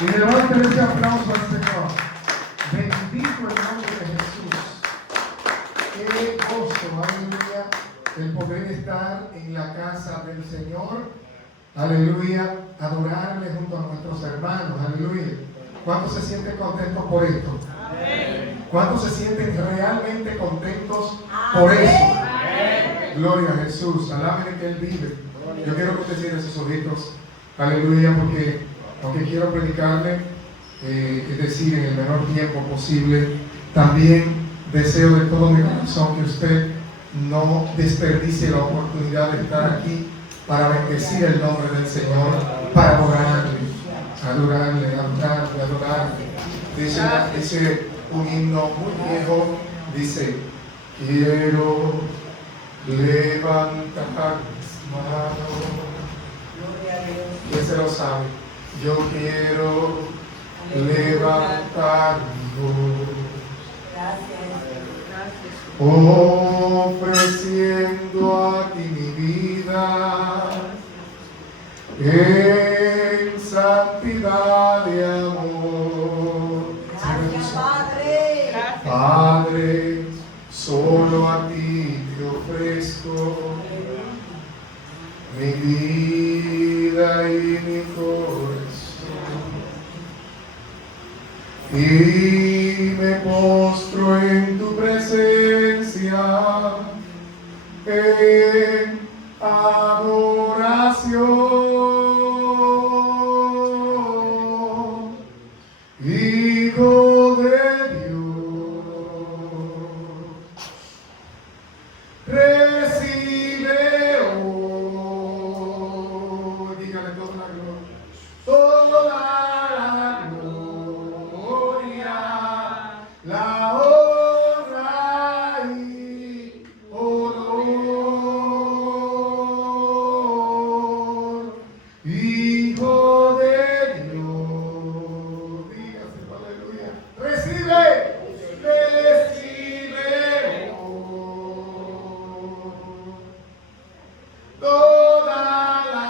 Y levanten ese aplauso al Señor. Bendito el nombre de Jesús. Qué gozo, aleluya, el poder estar en la casa del Señor. Aleluya, adorarle junto a nuestros hermanos. Aleluya. ¿Cuántos se sienten contentos por esto? ¿Cuántos se sienten realmente contentos por eso? Gloria a Jesús. Alábenle que Él vive. Yo quiero que usted cierre sus ojitos. Aleluya, porque aunque quiero predicarle, es decir, en el menor tiempo posible, también deseo de todo mi corazón que usted no desperdicie la oportunidad de estar aquí para bendecir el nombre del Señor, para adorarle. Dice un himno muy viejo, dice: quiero levantar mis manos. ¿Quién se lo sabe? Yo quiero levantar mi voz, ofreciendo a ti mi vida en santidad de amor. Gracias, Padre. Padre, solo a ti te ofrezco mi vida y mi corazón, y me postro en tu presencia en adoración, Hijo de Dios. Recibe hoy, dígale toda la gloria, toda la gloria, la honra y honor, Hijo de Dios. Dígase, aleluya. Recibe toda la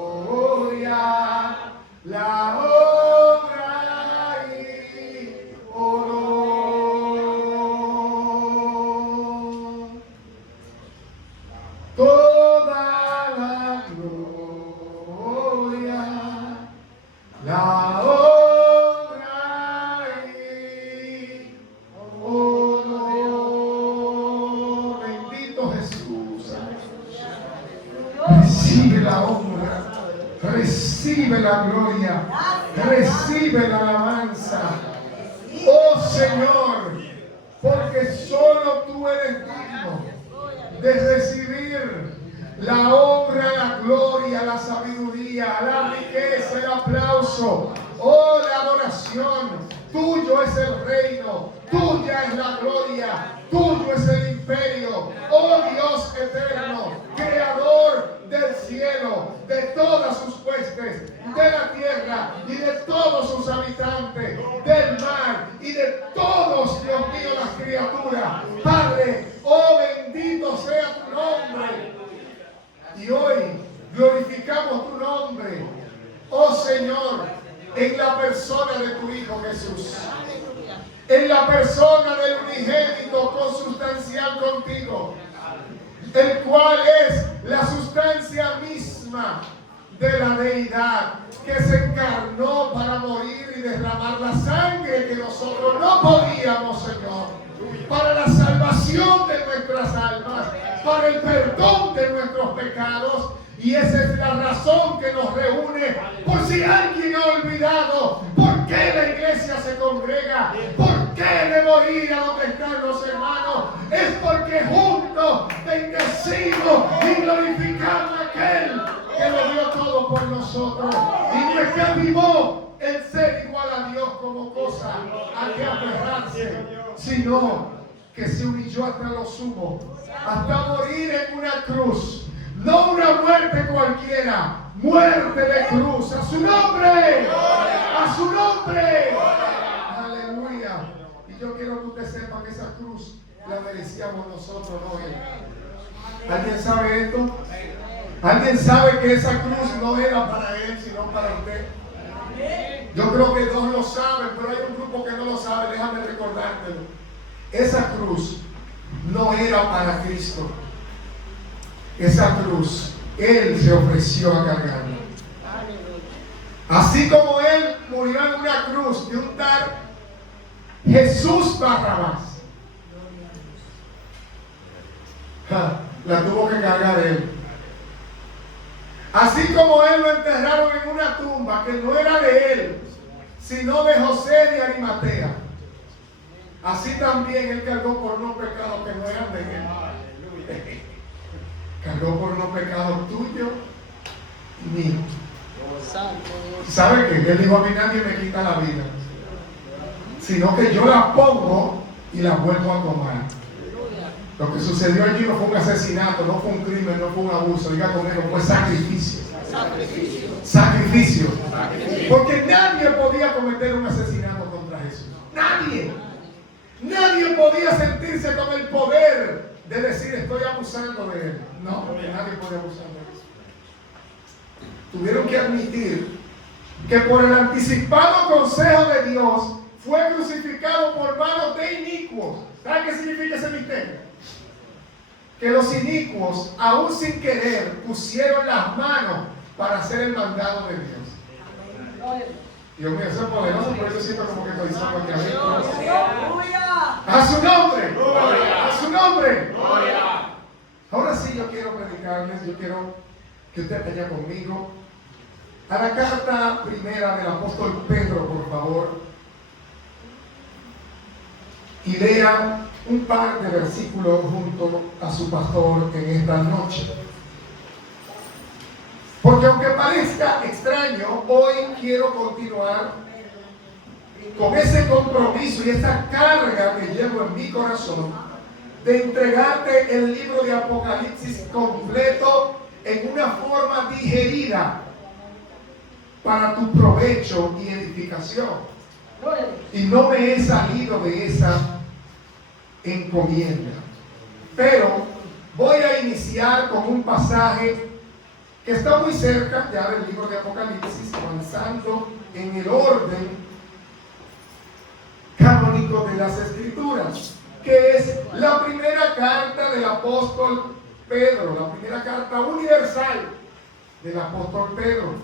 gloria, la honra y honor. Toda la gloria, la honra y honor. Bendito Jesús. Recibe la honra, recibe la gloria, recibe la alabanza. Oh Señor, porque solo tú eres digno de recibir la honra, la gloria, la sabiduría, la riqueza, el aplauso, oh la adoración. Tuyo es el reino, tuya es la gloria, tuyo es el imperio, oh Dios eterno, creador del cielo, de todas sus huestes, de la tierra y de todos sus habitantes, del mar y de todos, Dios mío, las criaturas. Padre, oh bendito sea tu nombre. Y hoy glorificamos tu nombre, oh Señor, en la persona de tu Hijo Jesús, en la persona del unigénito consustancial contigo, el cual es la sustancia misma de la deidad, que se encarnó para morir y derramar la sangre que nosotros no podíamos, Señor, para la salvación de nuestras almas, para el perdón de nuestros pecados. Y esa es la razón que nos reúne. Por si alguien ha olvidado por qué la iglesia se congrega, por qué debo ir a donde están los hermanos, es porque juntos bendecimos y glorificamos a aquel que lo dio todo por nosotros y no escatimó en ser igual a Dios como cosa a que aferrarse, sino que se humilló hasta lo sumo, hasta morir en una cruz. No una muerte cualquiera, muerte de cruz. A su nombre, a su nombre. Aleluya. Y yo quiero que usted sepa que esa cruz la merecíamos nosotros, no él. ¿Alguien sabe esto? ¿Alguien sabe que esa cruz no era para él, sino para usted? Yo creo que dos lo saben, pero hay un grupo que no lo sabe. Déjame recordártelo. Esa cruz no era para Cristo. Esa cruz, Él se ofreció a cargarla. Así como Él murió en una cruz de un tal Jesús Barrabás, la tuvo que cargar Él. Así como Él lo enterraron en una tumba que no era de Él, sino de José de Arimatea, así también Él cargó por los pecados que no eran de Él. Cargó por los pecados tuyos y míos. ¿Sabe qué? Él dijo: a mí nadie me quita la vida, sino que yo la pongo y la vuelvo a tomar. Lo que sucedió allí no fue un asesinato, no fue un crimen, no fue un abuso. Diga conmigo, fue sacrificio. Sacrificio. Porque nadie podía cometer un asesinato contra Jesús. Nadie. Nadie podía sentirse con el poder de decir: estoy abusando de Él. No, porque nadie podía abusar de Él. Tuvieron que admitir que por el anticipado consejo de Dios fue crucificado por manos de inicuos. ¿Sabe qué significa ese misterio? Que los inicuos, aún sin querer, pusieron las manos para hacer el mandado de Dios. Dios mío, eso es poderoso, por eso siento como que estoy solo aquí adentro. ¡A su nombre! ¡A su nombre! Ahora sí yo quiero predicarles, yo quiero que usted vaya conmigo a la carta primera del apóstol Pedro, por favor, y lea un par de versículos junto a su pastor en esta noche. Porque aunque parezca extraño, hoy quiero continuar con ese compromiso y esa carga que llevo en mi corazón de entregarte el libro de Apocalipsis completo en una forma digerida para tu provecho y edificación. Y no me he salido de esa encomienda. Pero voy a iniciar con un pasaje que está muy cerca ya del libro de Apocalipsis, avanzando en el orden canónico de las Escrituras, que es la primera carta del apóstol Pedro, la primera carta universal del apóstol Pedro.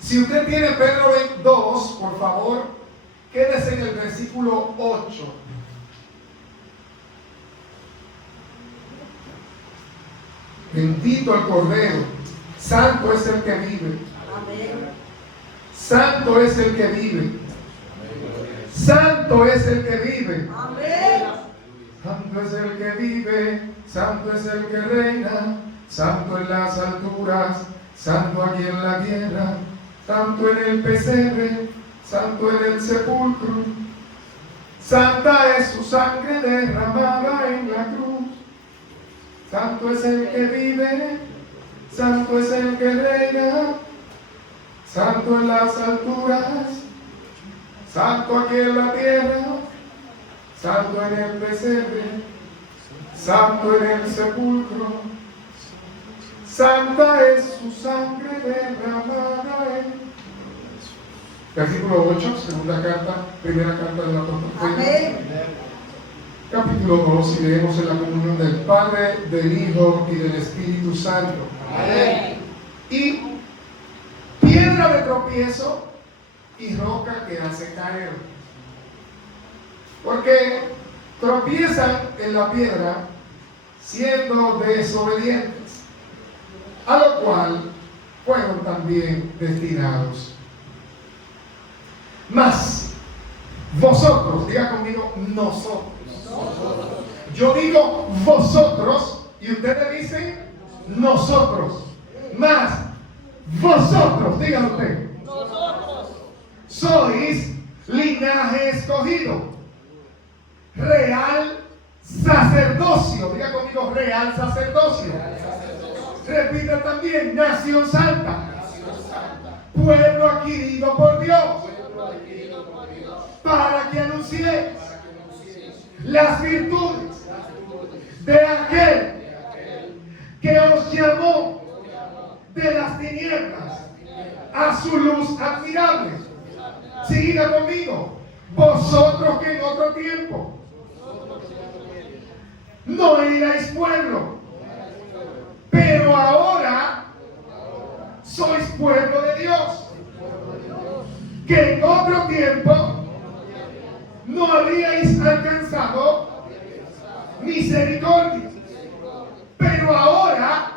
Si usted tiene Pedro 2, por favor, quédese en el versículo 8. Bendito el Cordero, santo es el que vive. Santo es el que vive. Santo es el que vive. Santo es el que vive, santo es el que reina, santo en las alturas, santo aquí en la tierra, santo en el pesebre, santo en el sepulcro. Santa es su sangre derramada en la cruz. Santo es el que vive, santo es el que reina, santo en las alturas, santo aquí en la tierra, santo en el pesebre, santo en el sepulcro. Santa es su sangre derramada en... Versículo 8, segunda carta, primera carta del apóstol Pedro. Capítulo 2, y leemos en la comunión del Padre, del Hijo y del Espíritu Santo. Amén. Y piedra de tropiezo y roca que hace caer. Porque tropiezan en la piedra siendo desobedientes, a lo cual fueron también destinados. Mas vosotros, diga conmigo, nosotros. Yo digo vosotros y ustedes dicen nosotros. Mas vosotros, diga usted, sois linaje escogido, real sacerdocio. Diga conmigo, real sacerdocio. Repita también, nación santa, pueblo adquirido por Dios, para que anunciéis las virtudes de aquel que os llamó de las tinieblas a su luz admirable. Siga conmigo. Vosotros que en otro tiempo no erais pueblo, pero ahora sois pueblo de Dios. Que en otro tiempo no habíais alcanzado misericordia, pero ahora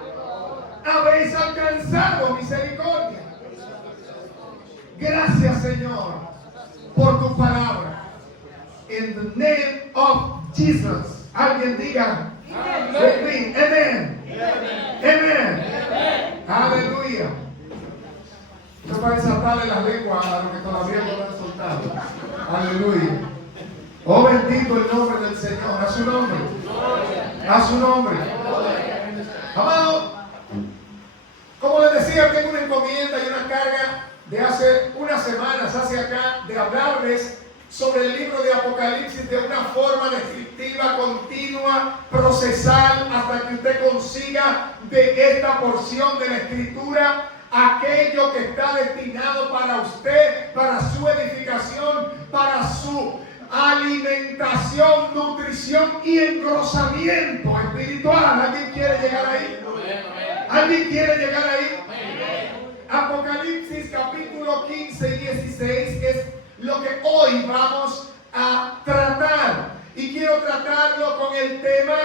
habéis alcanzado misericordia. Gracias, Señor, por tu palabra. In the name of Jesus. Alguien diga amén. Amén. Amén. Aleluya. Esto para desatarle las lenguas a los que todavía no lo han soltado. Aleluya. Oh, bendito el nombre del Señor. A su nombre. A su nombre. Amado, como les decía, tengo una encomienda y una carga de hace unas semanas hacia acá de hablarles sobre el libro de Apocalipsis de una forma descriptiva, continua, procesal, hasta que usted consiga de esta porción de la Escritura aquello que está destinado para usted, para su edificación, para su alimentación, nutrición y engrosamiento espiritual. ¿Alguien quiere llegar ahí? ¿Alguien quiere llegar ahí? Apocalipsis capítulo 15 y 16 es lo que hoy vamos a tratar. Y quiero tratarlo con el tema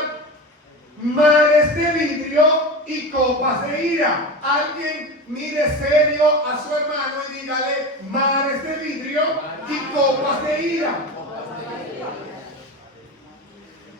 mares de vidrio y copas de ira. Alguien mire serio a su hermano y dígale mares de vidrio y copas de ira.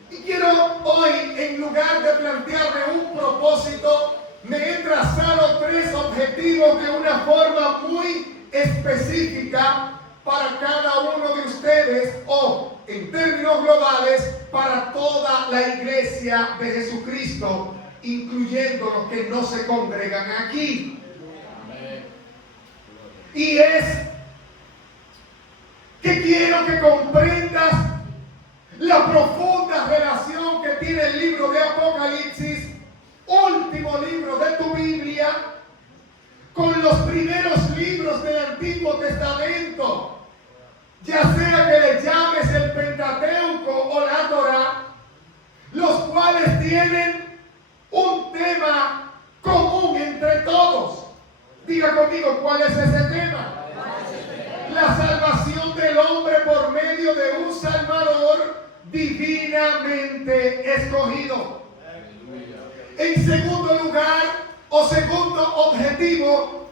Y quiero hoy, en lugar de plantearme un propósito, me he trazado 3 objetivos de una forma muy específica para cada uno de ustedes, o en términos globales para toda la iglesia de Jesucristo, incluyendo los que no se congregan aquí. Y es que quiero que comprendas la profunda relación que tiene el libro de Apocalipsis, último libro de tu Biblia, con los primeros libros del Antiguo Testamento, ya sea que le llames el Pentateuco o la Torá, los cuales tienen un tema común entre todos. Diga conmigo, ¿cuál es ese tema? La salvación del hombre por medio de un Salvador divinamente escogido. En segundo lugar, o segundo objetivo,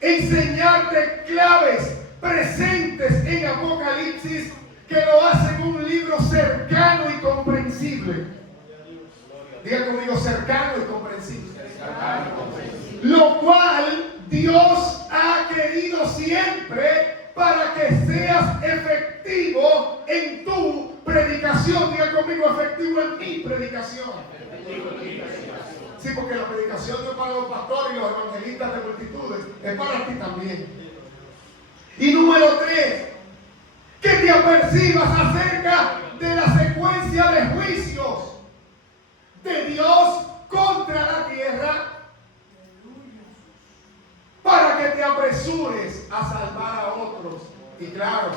enseñarte claves presentes en Apocalipsis que lo hacen un libro cercano y comprensible. Diga conmigo, cercano y comprensible. Lo cual Dios ha querido siempre para que seas efectivo en tu predicación. Diga conmigo, efectivo en mi predicación. Sí, porque la predicación no es para los pastores y los evangelistas de multitudes, es para ti también. Y número 3, que te apercibas acerca de la secuencia de juicios de Dios contra la tierra, para que te apresures a salvar a otros y, claro,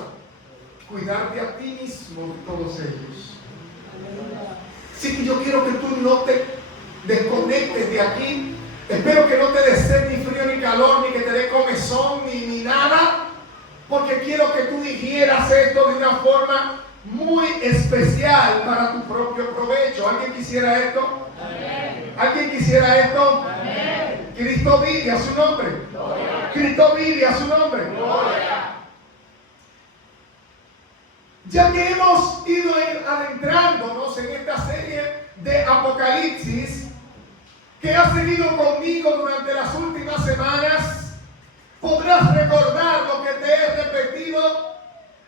cuidarte a ti mismo de todos ellos. Así que yo quiero que tú no te desconectes de aquí. Espero que no te dé sed, ni frío, ni calor, ni que te dé comezón, ni nada, porque quiero que tú digieras esto de una forma muy especial para tu propio provecho. ¿Alguien quisiera esto? Amén. ¿Alguien quisiera esto? Amén. Cristo vive, a su nombre. Gloria. Cristo vive, a su nombre. Gloria. Ya que hemos ido adentrándonos en esta serie de Apocalipsis, que has seguido conmigo durante las últimas semanas, podrás recordar lo que te he repetido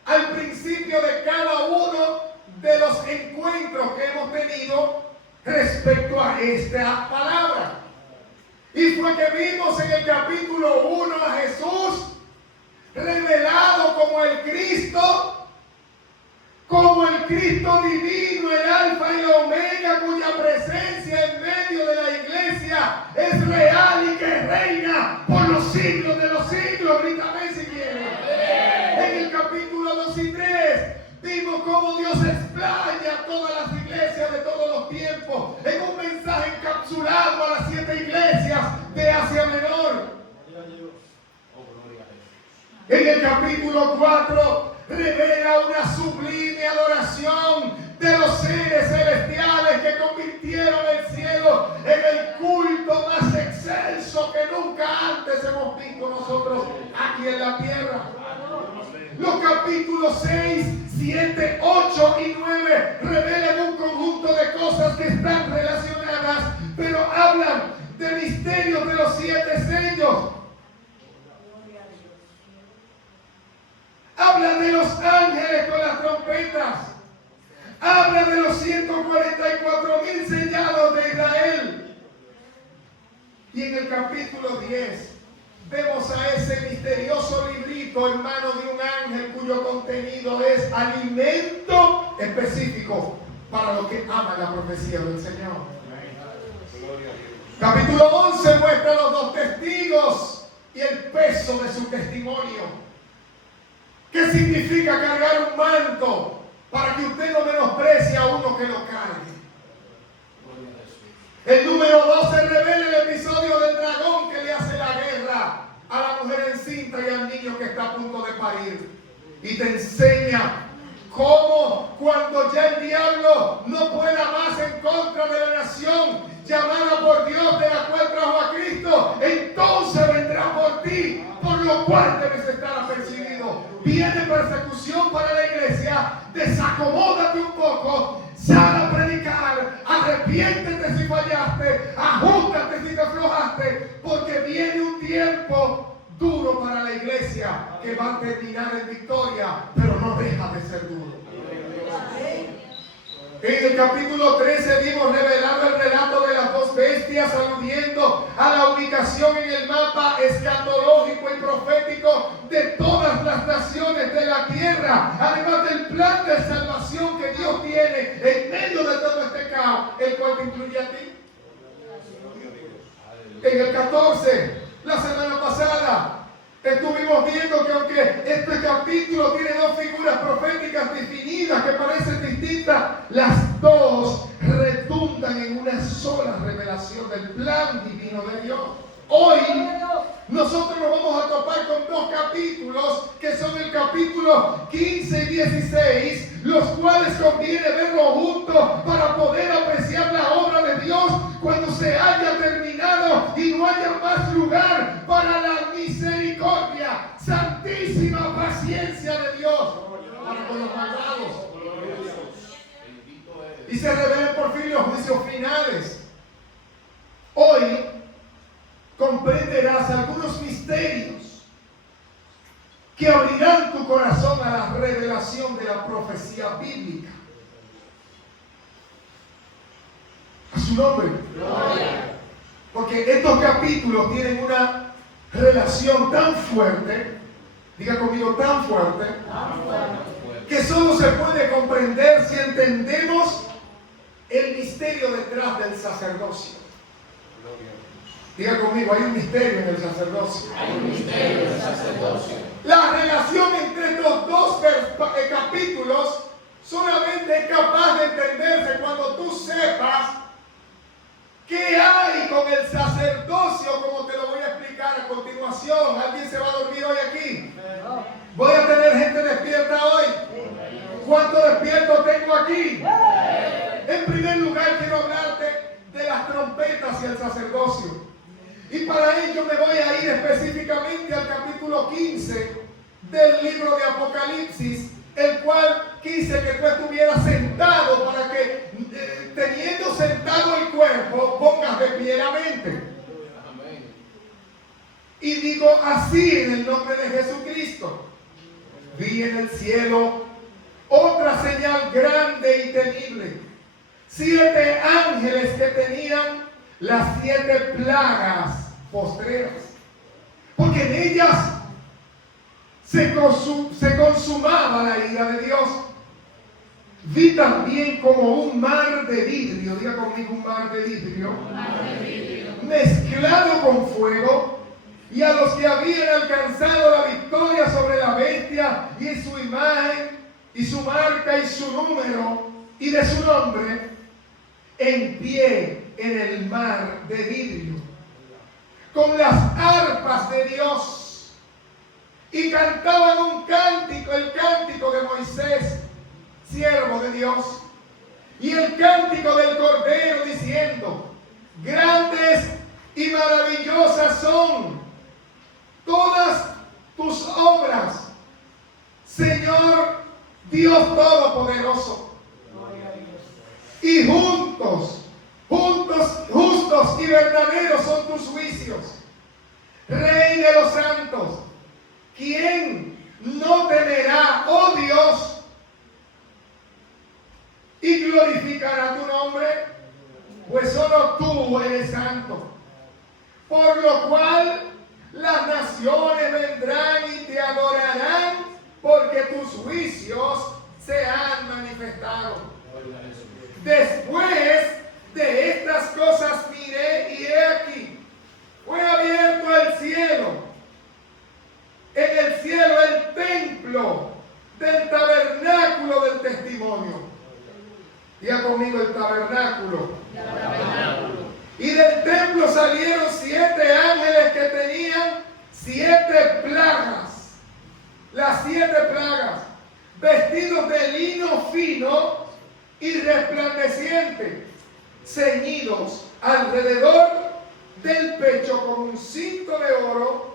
al principio de cada uno de los encuentros que hemos tenido respecto a esta palabra. Y fue que vimos en el capítulo 1 a Jesús revelado como el Cristo divino, el Alfa y la Omega, cuya presencia en medio de la iglesia es real y que reina por los siglos de los siglos. Grítame si quieres. En el capítulo 2 y 3 vimos cómo Dios explaya a todas las iglesias de todos los tiempos en un mensaje encapsulado a las 7 iglesias de Asia Menor. En el capítulo 4 revela una sublime adoración de los seres celestiales que convirtieron el cielo en el culto más excelso que nunca antes hemos visto nosotros aquí en la tierra. Los capítulos 6, 7, 8 y 9 revelan un conjunto de cosas que están relacionadas, pero hablan de misterios de los 7 sellos. Habla de los ángeles con las trompetas. Habla de los 144,000 sellados de Israel. Y en el capítulo 10 vemos a ese misterioso librito en manos de un ángel cuyo contenido es alimento específico para los que aman la profecía del Señor. Capítulo 11 muestra los 2 testigos y el peso de su testimonio. ¿Qué significa cargar un manto? Para que usted no menosprecie a uno que lo cargue. El número 12 revela el episodio del dragón que le hace la guerra a la mujer encinta y al niño que está a punto de parir. Y te enseña cómo cuando ya el diablo no pueda más en contra de la nación llamada por Dios, de la cual trajo a Cristo, entonces vendrá por ti, por lo cual debes estar apercibido. Viene persecución para la iglesia, desacomódate un poco, sal a predicar, arrepiéntete si fallaste, ajústate si te aflojaste, porque viene un tiempo duro para la iglesia que va a terminar en victoria, pero no deja de ser duro. En el capítulo 13 vimos revelado el relato de las 2 bestias, aludiendo a la ubicación en el mapa escatológico y profético de todas las naciones de la tierra, además del plan de salvación que Dios tiene en medio de todo este caos, el cual te incluye a ti. En el 14, la semana pasada, estuvimos viendo que aunque este capítulo tiene 2 figuras proféticas definidas que parecen distintas, las 2 redundan en una sola revelación del plan divino de Dios. Hoy nosotros nos vamos a topar con 2 capítulos que son el capítulo 15 y 16, los cuales conviene verlos juntos para poder apreciar la obra de Dios cuando se haya terminado y no haya más lugar para la misericordia, santísima paciencia de Dios para con los malvados. Y se revelen por fin los juicios finales. Hoy comprenderás algunos misterios que abrirán tu corazón a la revelación de la profecía bíblica. A su nombre. Gloria. Porque estos capítulos tienen una relación tan fuerte, diga conmigo, tan fuerte, que solo se puede comprender si entendemos el misterio detrás del sacerdocio. Diga conmigo, hay un misterio en el sacerdocio. Hay un misterio en el sacerdocio. La relación entre estos 2 capítulos solamente es capaz de entenderse cuando tú sepas qué hay con el sacerdocio, como te lo voy a explicar a continuación. ¿Alguien se va a dormir hoy aquí? Voy a tener gente despierta hoy. ¿Cuántos despiertos tengo aquí? En primer lugar, quiero hablarte de las trompetas y el sacerdocio. Y para ello me voy a ir específicamente al capítulo 15 del libro de Apocalipsis, el cual quise que tú estuvieras sentado para que, teniendo sentado el cuerpo, pongas de pie la mente. Y digo así en el nombre de Jesucristo: vi en el cielo otra señal grande y temible, 7 ángeles que tenían las 7 plagas postreras, porque en ellas se consumaba la ira de Dios. Vi también como un mar de vidrio, diga conmigo, un mar de vidrio, mezclado con fuego, y a los que habían alcanzado la victoria sobre la bestia y su imagen y su marca y su número y de su nombre, en pie en el mar de vidrio, con las arpas de Dios, y cantaban un cántico, el cántico de Moisés, siervo de Dios, y el cántico del Cordero, diciendo: grandes y maravillosas son todas tus obras, Señor Dios Todopoderoso. Y justos y verdaderos son tus juicios, Rey de los santos. ¿Quién no temerá, oh Dios, y glorificará tu nombre? Pues solo tú eres santo. Por lo cual las naciones vendrán y te adorarán, porque tus juicios se han manifestado. Después de estas cosas miré, y he aquí, fue abierto el cielo. En el cielo el templo del tabernáculo del testimonio. Diga conmigo: el tabernáculo. Y del templo salieron 7 ángeles que tenían 7 plagas. Las 7 plagas, vestidos de lino fino y resplandeciente, ceñidos alrededor del pecho con un cinto de oro.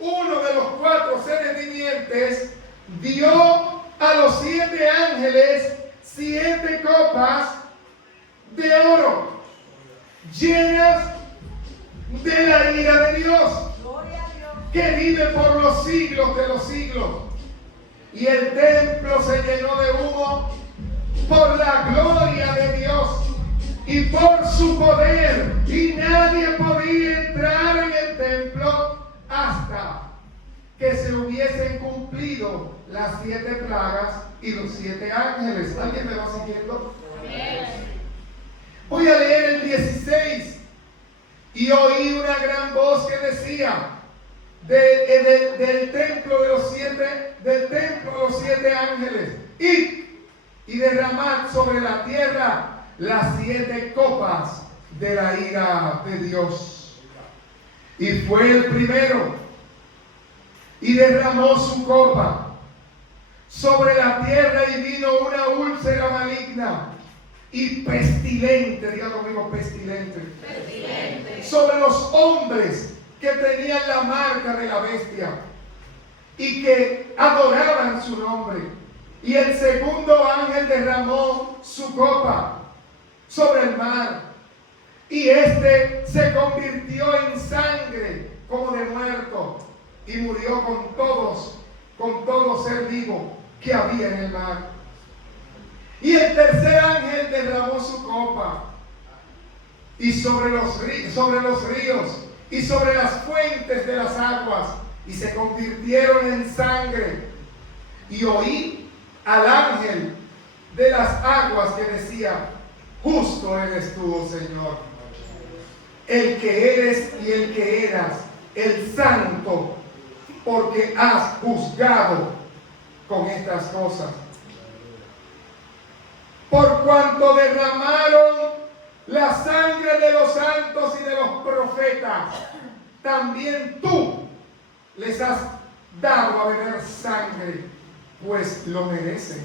Uno de los 4 seres vivientes dio a los 7 ángeles 7 copas de oro, llenas de la ira de Dios, que vive por los siglos de los siglos. Y el templo se llenó de humo por la gloria de Dios y por su poder, y nadie podía entrar en el templo hasta que se hubiesen cumplido las 7 plagas y los 7 ángeles. ¿Alguien me va siguiendo? Voy a leer el 16. Y oí una gran voz que decía del templo de los 7 ángeles: y derramad sobre la tierra las 7 copas de la ira de Dios. Y fue el primero, y derramó su copa sobre la tierra, y vino una úlcera maligna y pestilente, diga conmigo: pestilente, sobre los hombres que tenían la marca de la bestia y que adoraban su nombre. Y el segundo ángel derramó su copa sobre el mar, y este se convirtió en sangre como de muerto, y murió con todo ser vivo que había en el mar. Y el tercer ángel derramó su copa, y sobre los ríos y sobre las fuentes de las aguas, y se convirtieron en sangre. Y oí al ángel de las aguas que decía: justo eres tú, oh Señor, el que eres y el que eras, el santo, porque has juzgado con estas cosas. Por cuanto derramaron la sangre de los santos y de los profetas, también tú les has dado a beber sangre, pues lo merecen.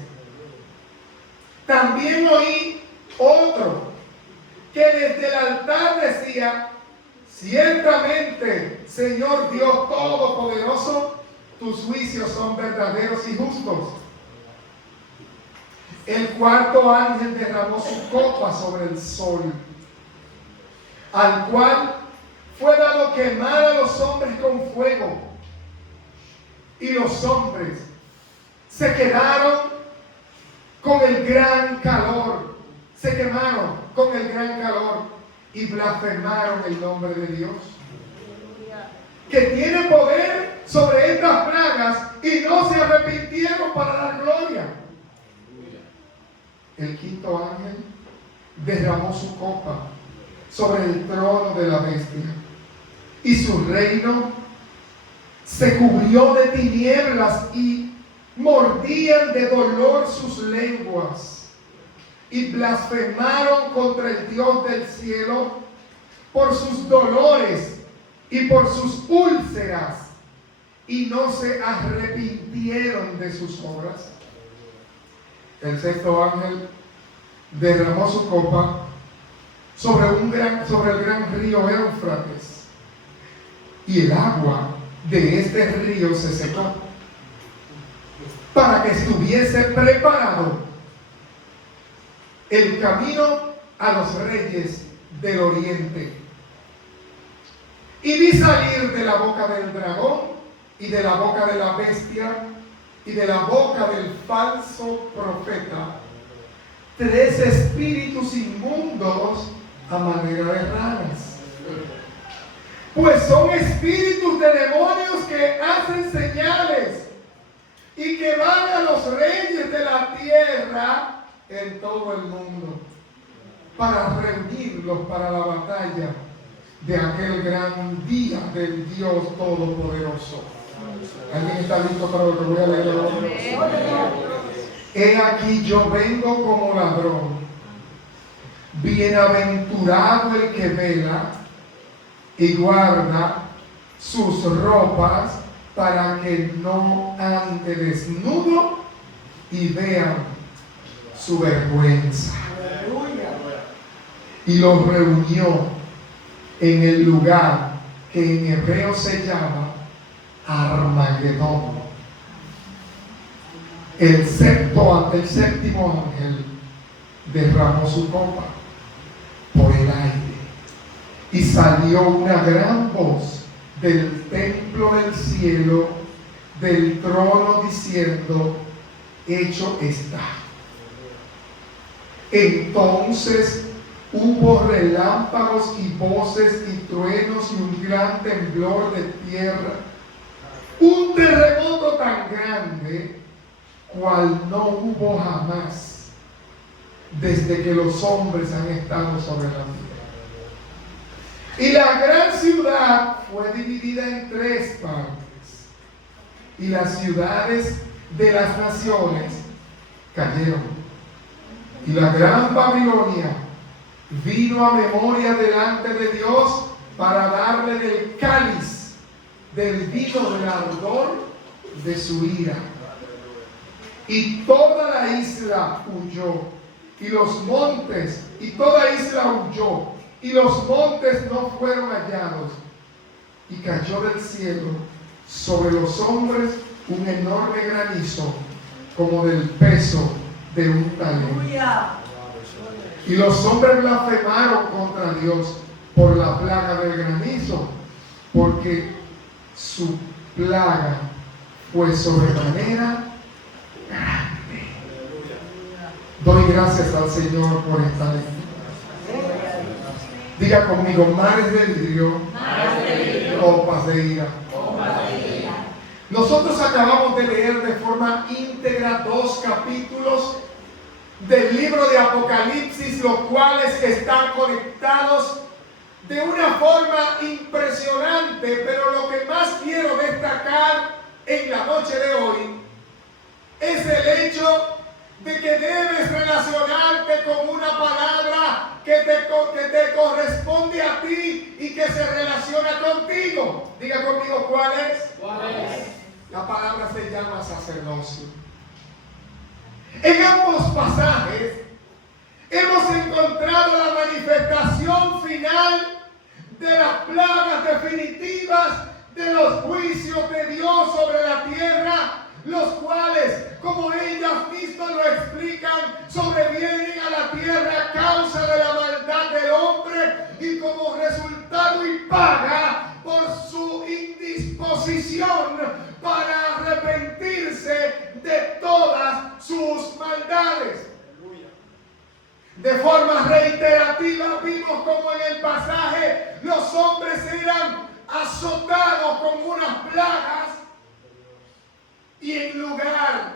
También oí otro que desde el altar decía: ciertamente, Señor Dios Todopoderoso, tus juicios son verdaderos y justos. El cuarto ángel derramó su copa sobre el sol, al cual fue dado quemar a los hombres con fuego. Y los hombres se quedaron con el gran calor, se quemaron con el gran calor y blasfemaron el nombre de Dios, que tiene poder sobre estas plagas, y no se arrepintieron para dar gloria. El quinto ángel derramó su copa sobre el trono de la bestia, y su reino se cubrió de tinieblas y mordían de dolor sus lenguas y blasfemaron contra el Dios del cielo por sus dolores y por sus úlceras, y no se arrepintieron de sus obras. El sexto ángel derramó su copa sobre el gran río Éufrates, y el agua de este río se secó, para que estuviese preparado el camino a los reyes del oriente. Y vi salir de la boca del dragón y de la boca de la bestia y de la boca del falso profeta 3 espíritus inmundos a manera de ranas. Pues son espíritus de demonios que hacen señales y que van a los reyes de la tierra en todo el mundo para reunirlos para la batalla de aquel gran día del Dios Todopoderoso. ¿Alguien está listo para lo que voy a leer ahora? He aquí yo vengo como ladrón. Bienaventurado el que vela y guarda sus ropas para que no ande desnudo y vean su vergüenza. Y los reunió en el lugar que en hebreo se llama Armagedón. El séptimo ángel derramó su copa por el aire y salió una gran voz del templo del cielo, del trono, diciendo: hecho está. Entonces hubo relámpagos y voces y truenos y un gran temblor de tierra, un terremoto tan grande cual no hubo jamás desde que los hombres han estado sobre la tierra. Y la gran ciudad fue dividida en 3 partes, y las ciudades de las naciones cayeron. Y la gran Babilonia vino a memoria delante de Dios para darle del cáliz del vino del ardor de su ira. Y toda la isla huyó, y los montes, y toda isla huyó, y los montes no fueron hallados. Y cayó del cielo sobre los hombres un enorme granizo, como del peso de un talento. Y los hombres blasfemaron contra Dios por la plaga del granizo, porque su plaga fue sobremanera grande. Doy gracias al Señor por esta lectura. Diga conmigo: mares de vidrio, copas de ira. Nosotros acabamos de leer de forma íntegra 2 capítulos del libro de Apocalipsis, los cuales están conectados de una forma impresionante, pero lo que más quiero destacar en la noche de hoy es el hecho de que debes relacionarte con una palabra que te corresponde a ti y que se relaciona contigo. Diga conmigo, ¿cuál es? ¿Cuál es? La palabra se llama sacerdocio. En ambos pasajes hemos encontrado la manifestación final de las plagas definitivas de los juicios de Dios sobre la tierra, los cuales, como ellas mismas lo explican, sobrevienen a la tierra a causa de la maldad del hombre y como resultado y paga por su indisposición para arrepentirse de todas sus maldades. De forma reiterativa vimos como en el pasaje los hombres eran azotados con unas plagas, y en lugar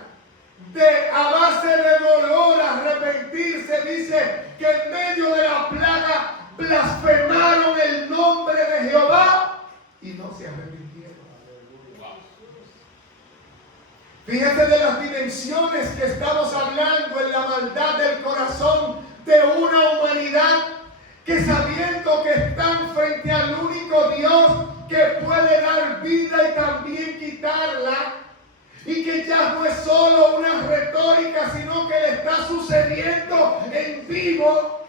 de a base de dolor arrepentirse, dice que en medio de la plaga blasfemaron el nombre de Jehová y no se arrepintieron. Fíjate de las dimensiones que estamos hablando en la maldad del corazón de una humanidad que, sabiendo que están frente al único Dios que puede dar vida y también quitarla, y que ya no es solo una retórica, sino que le está sucediendo en vivo,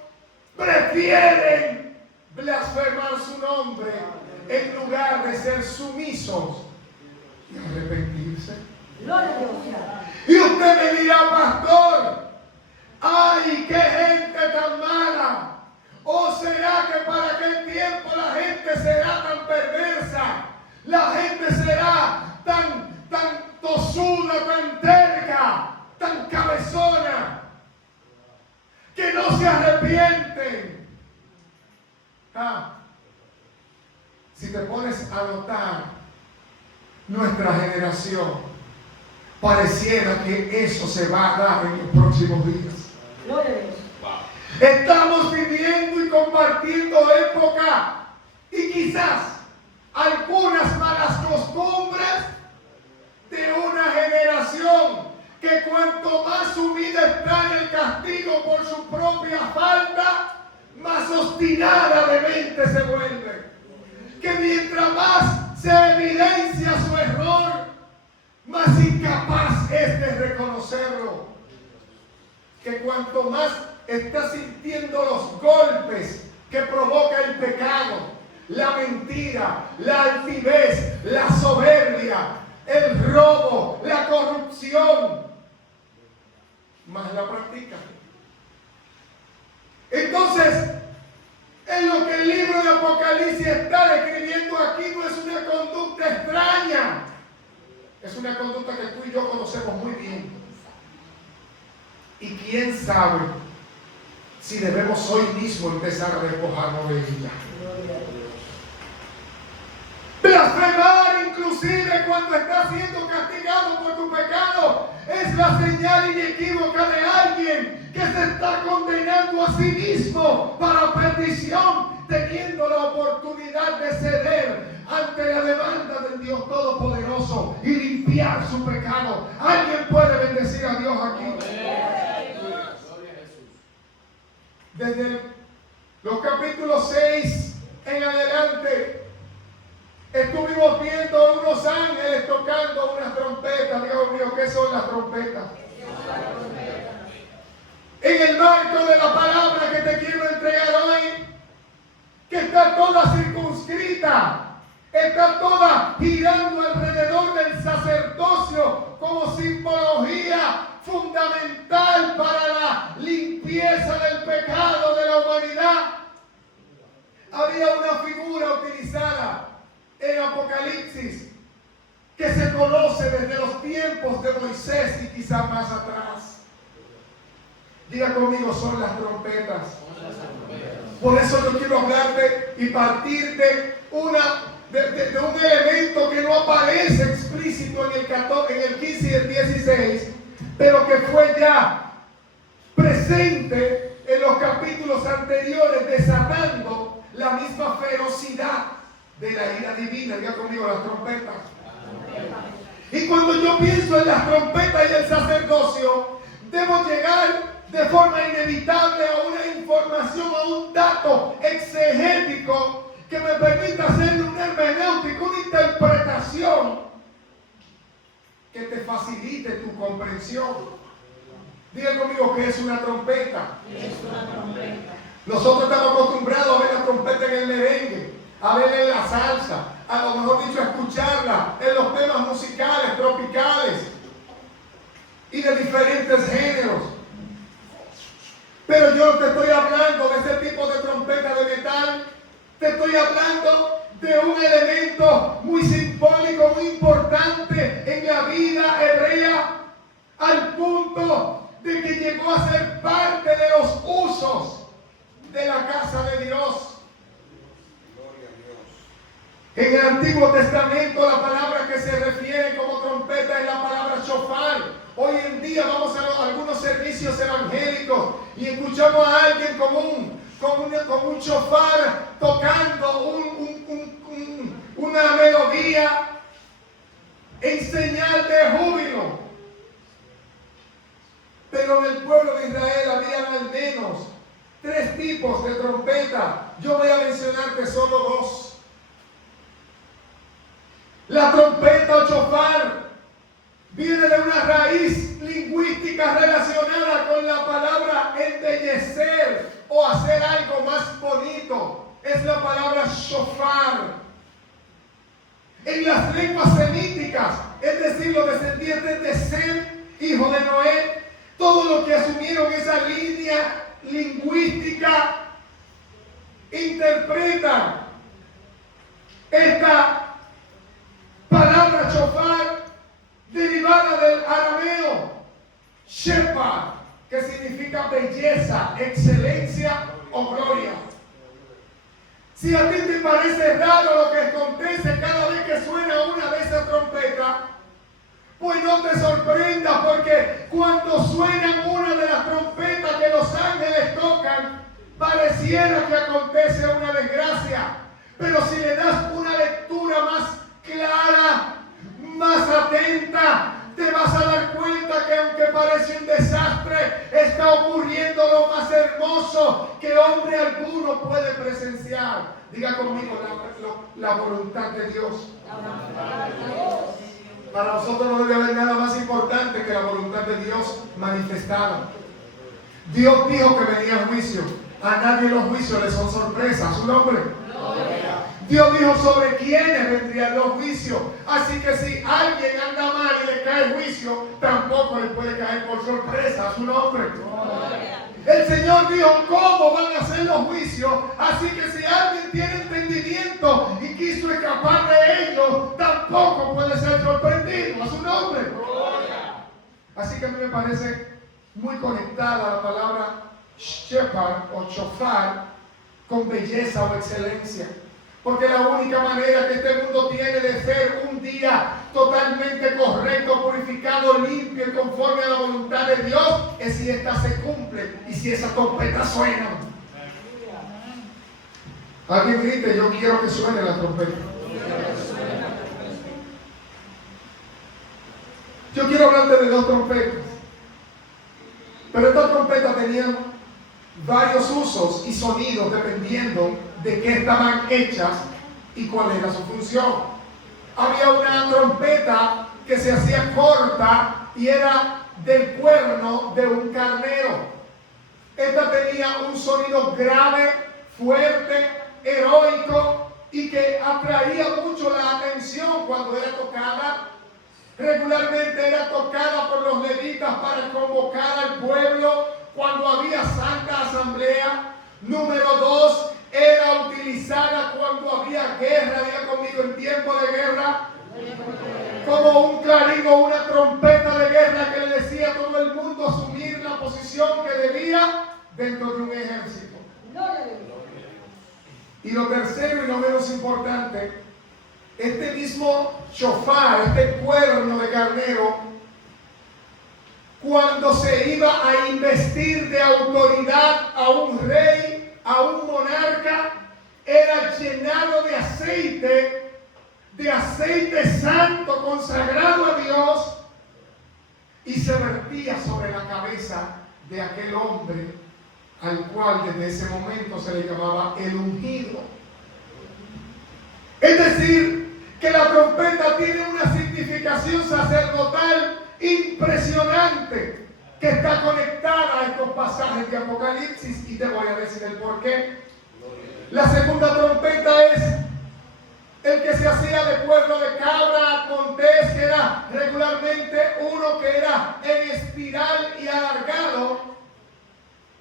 prefieren blasfemar su nombre en lugar de ser sumisos y arrepentirse. Y usted me dirá, pastor, ¡ay, qué gente tan mala! ¿O será que para aquel tiempo la gente será tan perversa? La gente será tan tosuda, tan terca, tan cabezona, que no se arrepienten. Si te pones a notar, nuestra generación pareciera que eso se va a dar en los próximos días. Estamos viviendo y compartiendo época y quizás algunas malas costumbres de una generación que cuanto más sumida está en el castigo por su propia falta, más obstinada de mente se vuelve. Que mientras más se evidencia su error, más incapaz es de reconocerlo. Que cuanto más está sintiendo los golpes que provoca el pecado, la mentira, la altivez, la soberbia, el robo, la corrupción, más la practica. Entonces, en lo que el libro de Apocalipsis está describiendo aquí no es una conducta extraña, es una conducta que tú y yo conocemos muy bien. Y quién sabe si debemos hoy mismo empezar a despojarnos de ella. Blasfemar inclusive cuando estás siendo castigado por tu pecado es la señal inequívoca de alguien que se está condenando a sí mismo para perdición, teniendo la oportunidad de ceder ante la demanda del Dios Todopoderoso y limpiar su pecado. ¿Alguien puede bendecir a Dios aquí? Desde los capítulos 6 en adelante estuvimos viendo unos ángeles tocando unas trompetas. Dios mío, ¿qué son las trompetas? En el marco de la palabra que te quiero entregar hoy, que está toda circunscrita, está toda girando alrededor del sacerdocio como simbología fundamental para la limpieza del pecado de la humanidad. Había una figura utilizada en Apocalipsis que se conoce desde los tiempos de Moisés y quizá más atrás. Diga conmigo, son las trompetas. Por eso yo quiero hablarte y partir de un elemento que no aparece explícito en el 15 y el 16, pero que fue ya presente en los capítulos anteriores, desatando la misma ferocidad de la ira divina. Diga conmigo, las trompetas. Y cuando yo pienso en las trompetas y el sacerdocio, debo llegar de forma inevitable a una información, a un dato exegético que me permita hacer una hermenéutica, una interpretación que te facilite tu comprensión. Diga conmigo, ¿qué es una trompeta? ¿Qué es una trompeta? Nosotros estamos acostumbrados a ver la trompeta en el merengue, a verla en la salsa, a lo mejor dicho a escucharla en los temas musicales, tropicales y de diferentes géneros. Pero yo no te estoy hablando de ese tipo de trompeta de metal, te estoy hablando de un elemento muy simbólico, muy importante en la vida hebrea, al punto de que llegó a ser parte de los usos de la casa de Dios. En el Antiguo Testamento la palabra que se refiere como trompeta es la palabra shofar. Hoy en día vamos a algunos servicios evangélicos y escuchamos a alguien con un shofar tocando una melodía en señal de júbilo. trompeta, yo voy a mencionarte solo dos. La trompeta o chofar viene de una raíz lingüística relacionada con la palabra embellecer o hacer algo más bonito. Es la palabra shofar. En las lenguas semíticas, es decir, los descendientes de Sem, hijo de Noé, todo lo que asumieron esa línea lingüística, interpretan esta palabra shofar derivada del arameo shepar, que significa belleza, excelencia o gloria. Si a ti te parece raro lo que acontece cada vez que suena una de esas trompetas, pues no te sorprenda, porque cuando suenan una de las trompetas que los ángeles tocan, pareciera que acontece una desgracia. Pero si le das una lectura más clara, más atenta, te vas a dar cuenta que aunque parece un desastre, está ocurriendo lo más hermoso que hombre alguno puede presenciar. Diga conmigo, la voluntad de Dios. Para nosotros no debe haber nada más importante que la voluntad de Dios manifestada. Dios dijo que venía el juicio. A nadie los juicios le son sorpresa. ¿A su nombre? Dios dijo sobre quiénes vendrían los juicios. Así que si alguien anda mal y le cae el juicio, tampoco le puede caer por sorpresa. A su nombre. El Señor dijo cómo van a ser los juicios. Así que si alguien tiene entendimiento y quiso escapar de ellos, tampoco puede ser sorprendido. A su nombre. Así que a mí me parece muy conectada la palabra shepar o shofar con belleza o excelencia. Porque la única manera que este mundo tiene de ser un día totalmente correcto, purificado, limpio y conforme a la voluntad de Dios es si esta se cumple y si esa trompeta suena. Alguien grite, yo quiero que suene la trompeta. Yo quiero hablarte de dos trompetas. Pero esta trompeta tenía varios usos y sonidos dependiendo de qué estaban hechas y cuál era su función. Había una trompeta que se hacía corta y era del cuerno de un carnero. Esta tenía un sonido grave, fuerte, heroico y que atraía mucho la atención cuando era tocada. Regularmente era tocada por los levitas para convocar al pueblo cuando había santa asamblea. Número 2, era utilizada cuando había guerra, diga conmigo, en tiempo de guerra, como un clarín o una trompeta de guerra que le decía a todo el mundo asumir la posición que debía dentro de un ejército. Y lo tercero y no menos importante, este mismo shofar, este cuerno de carnero, cuando se iba a investir de autoridad a un rey, a un monarca, era llenado de aceite santo consagrado a Dios, y se vertía sobre la cabeza de aquel hombre al cual desde ese momento se le llamaba el ungido. Es decir, que la trompeta tiene una significación sacerdotal impresionante que está conectada a estos pasajes de Apocalipsis, y te voy a decir el por qué. La segunda trompeta es el que se hacía de cuerno de cabra, montés, que era regularmente uno que era en espiral y alargado,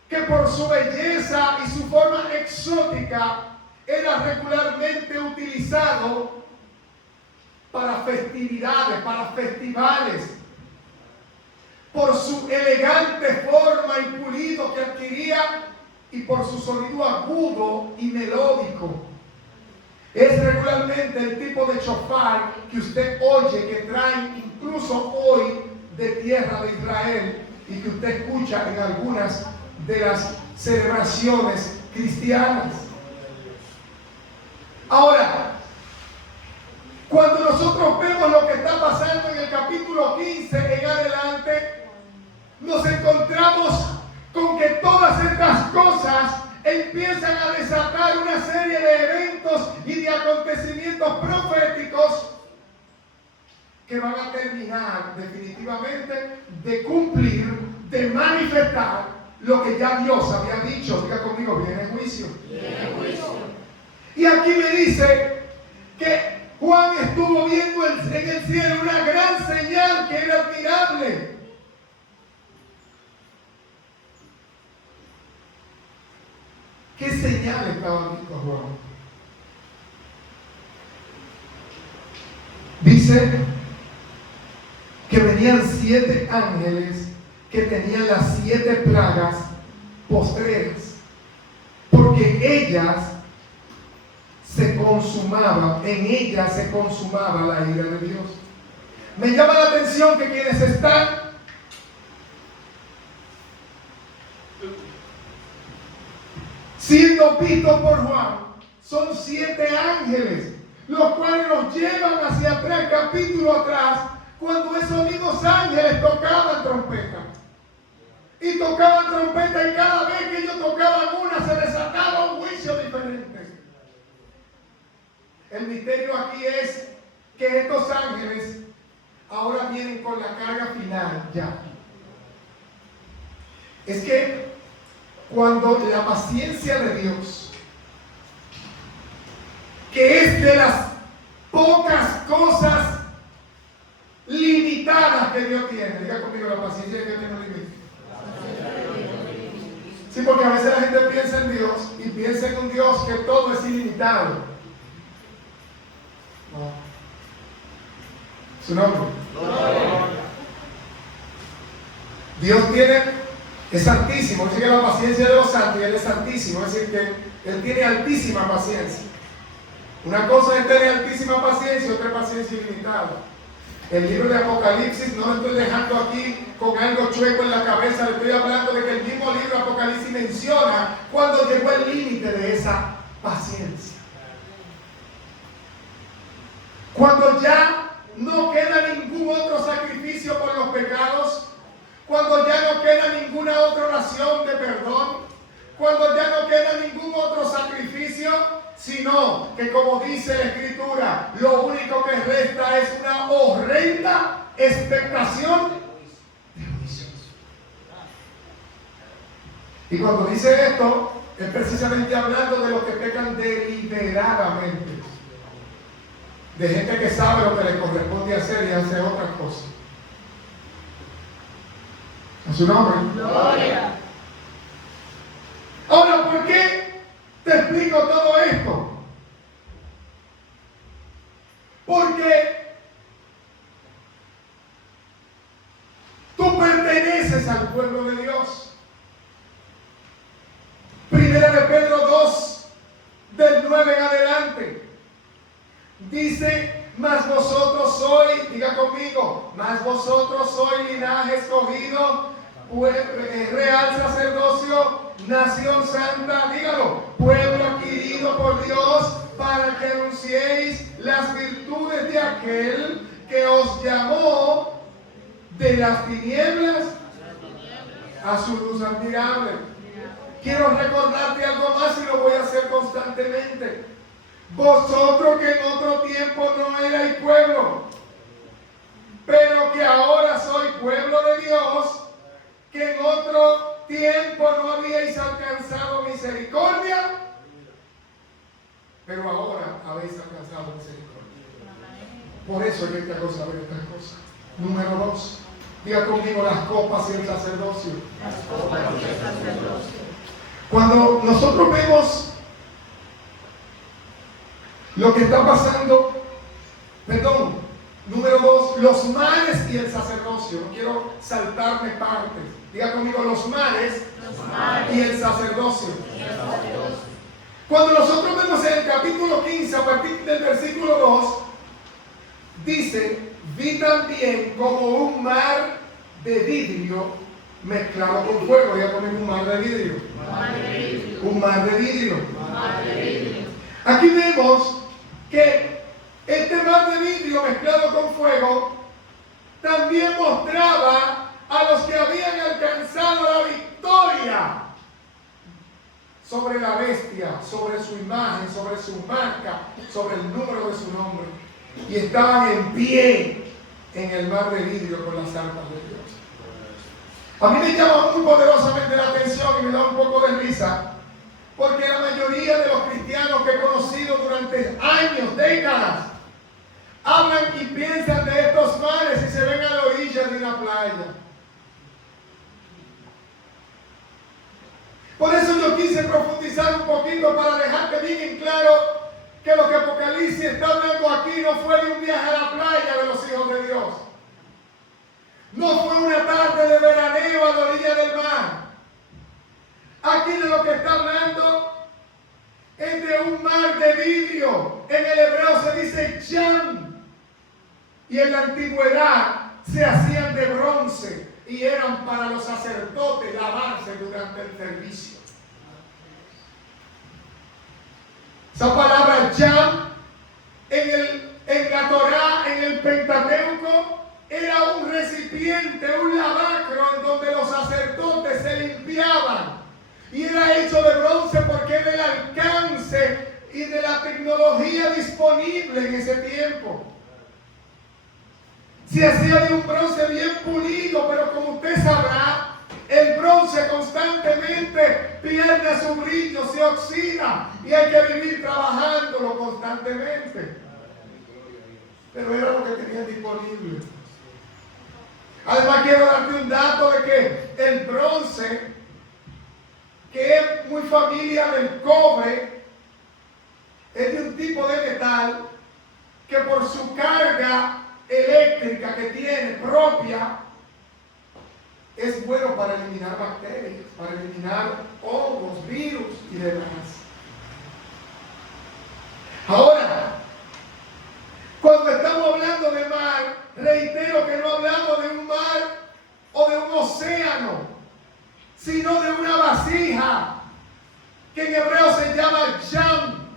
que por su belleza y su forma exótica era regularmente utilizado para festividades, para festivales, por su elegante forma y pulido que adquiría y por su sonido agudo y melódico. Es regularmente el tipo de shofar que usted oye, que traen incluso hoy de tierra de Israel y que usted escucha en algunas de las celebraciones cristianas. Ahora, cuando nosotros vemos lo que está pasando en el capítulo 15 en adelante, nos encontramos con que todas estas cosas empiezan a desatar una serie de eventos y de acontecimientos proféticos que van a terminar definitivamente de cumplir, de manifestar lo que ya Dios había dicho. Diga conmigo, viene el juicio. Viene juicio. Y aquí me dice que Juan estuvo viendo en el cielo una gran señal que era admirable. ¿Qué señal estaba viendo Juan? Dice que venían 7 ángeles que tenían las 7 plagas postreras, porque ellas se consumaban, en ellas se consumaba la ira de Dios. Me llama la atención que quienes están siendo vistos por Juan son 7 ángeles, los cuales nos llevan hacia atrás, capítulo atrás, cuando esos mismos ángeles tocaban trompeta. Y tocaban trompeta, y cada vez que ellos tocaban una se desataba un juicio diferente. El misterio aquí es que estos ángeles ahora vienen con la carga final ya. Es que cuando la paciencia de Dios, que es de las pocas cosas limitadas que Dios tiene, diga conmigo, la paciencia de Dios tiene un límite. Sí, porque a veces la gente piensa en Dios y piensa en un Dios que todo es ilimitado. No. ¿Su nombre? No. Dios es santísimo. Dice que la paciencia de los santos, y Él es santísimo. Es decir, que Él tiene altísima paciencia. Una cosa es tener altísima paciencia y otra paciencia ilimitada. El libro de Apocalipsis no lo estoy dejando aquí con algo chueco en la cabeza. Le estoy hablando de que el mismo libro de Apocalipsis menciona cuando llegó el límite de esa paciencia. Cuando ya no queda ningún otro sacrificio por los pecados, cuando ya no queda ninguna otra oración de perdón, cuando ya no queda ningún otro sacrificio, sino que, como dice la Escritura, lo único que resta es una horrenda expectación de juicios. Y cuando dice esto, es precisamente hablando de los que pecan deliberadamente, de gente que sabe lo que le corresponde hacer y hace otras cosas. ¿A su nombre? Gloria. Ahora, ¿por qué te explico todo esto? Porque tú perteneces al pueblo de Dios. Primera de Pedro 2, del 9 en adelante. Dice, mas vosotros sois, diga conmigo, mas vosotros sois linaje escogido, real sacerdocio, nación santa, dígalo, pueblo adquirido por Dios, para que anunciéis las virtudes de aquel que os llamó de las tinieblas a su luz admirable. Quiero recordarte algo más y lo voy a hacer constantemente. Vosotros que en otro tiempo no erais pueblo, pero que ahora sois pueblo de Dios, que en otro tiempo no habíais alcanzado misericordia, pero ahora habéis alcanzado misericordia. Por eso hay que saber estas cosas. Número 2. Diga conmigo, las copas y el sacerdocio. Las copas y el sacerdocio. Cuando nosotros vemos lo que está pasando, número 2, los mares y el sacerdocio. No quiero saltarme partes. Diga conmigo, los mares y el sacerdocio. Cuando nosotros vemos en el capítulo 15, a partir del versículo 2, dice, vi también como un mar de vidrio mezclado con fuego. Diga conmigo, un mar de vidrio. Un mar de vidrio. Aquí vemos que este mar de vidrio mezclado con fuego también mostraba a los que habían alcanzado la victoria sobre la bestia, sobre su imagen, sobre su marca, sobre el número de su nombre. Y estaban en pie en el mar de vidrio con las arpas de Dios. A mí me llama muy poderosamente la atención y me da un poco de risa, porque la mayoría de los cristianos que he conocido durante años, décadas, hablan y piensan de estos mares y se ven a la orilla de una playa. Por eso yo quise profundizar un poquito para dejarte bien en claro que lo que Apocalipsis está hablando aquí no fue de un viaje a la playa de los hijos de Dios. No fue una tarde de veraneo a la orilla del mar. Aquí de lo que está hablando es de un mar de vidrio. En el hebreo se dice yam. Y en la antigüedad se hacían de bronce y eran para los sacerdotes lavarse durante el servicio. Esa palabra yam en la Torá, en el Pentateuco, era un recipiente, un lavacro en donde los sacerdotes se limpiaban. Y era hecho de bronce porque era el alcance y de la tecnología disponible en ese tiempo. Se hacía de un bronce bien pulido, pero como usted sabrá, el bronce constantemente pierde su brillo, se oxida y hay que vivir trabajándolo constantemente. Pero era lo que tenían disponible. Además quiero darte un dato de que el bronce, que es muy familia del cobre, es de un tipo de metal que por su carga eléctrica que tiene propia, es bueno para eliminar bacterias, para eliminar hongos, virus y demás. Ahora, cuando estamos hablando de mar, reitero que no hablamos de un mar o de un océano, sino de una vasija que en hebreo se llama yam.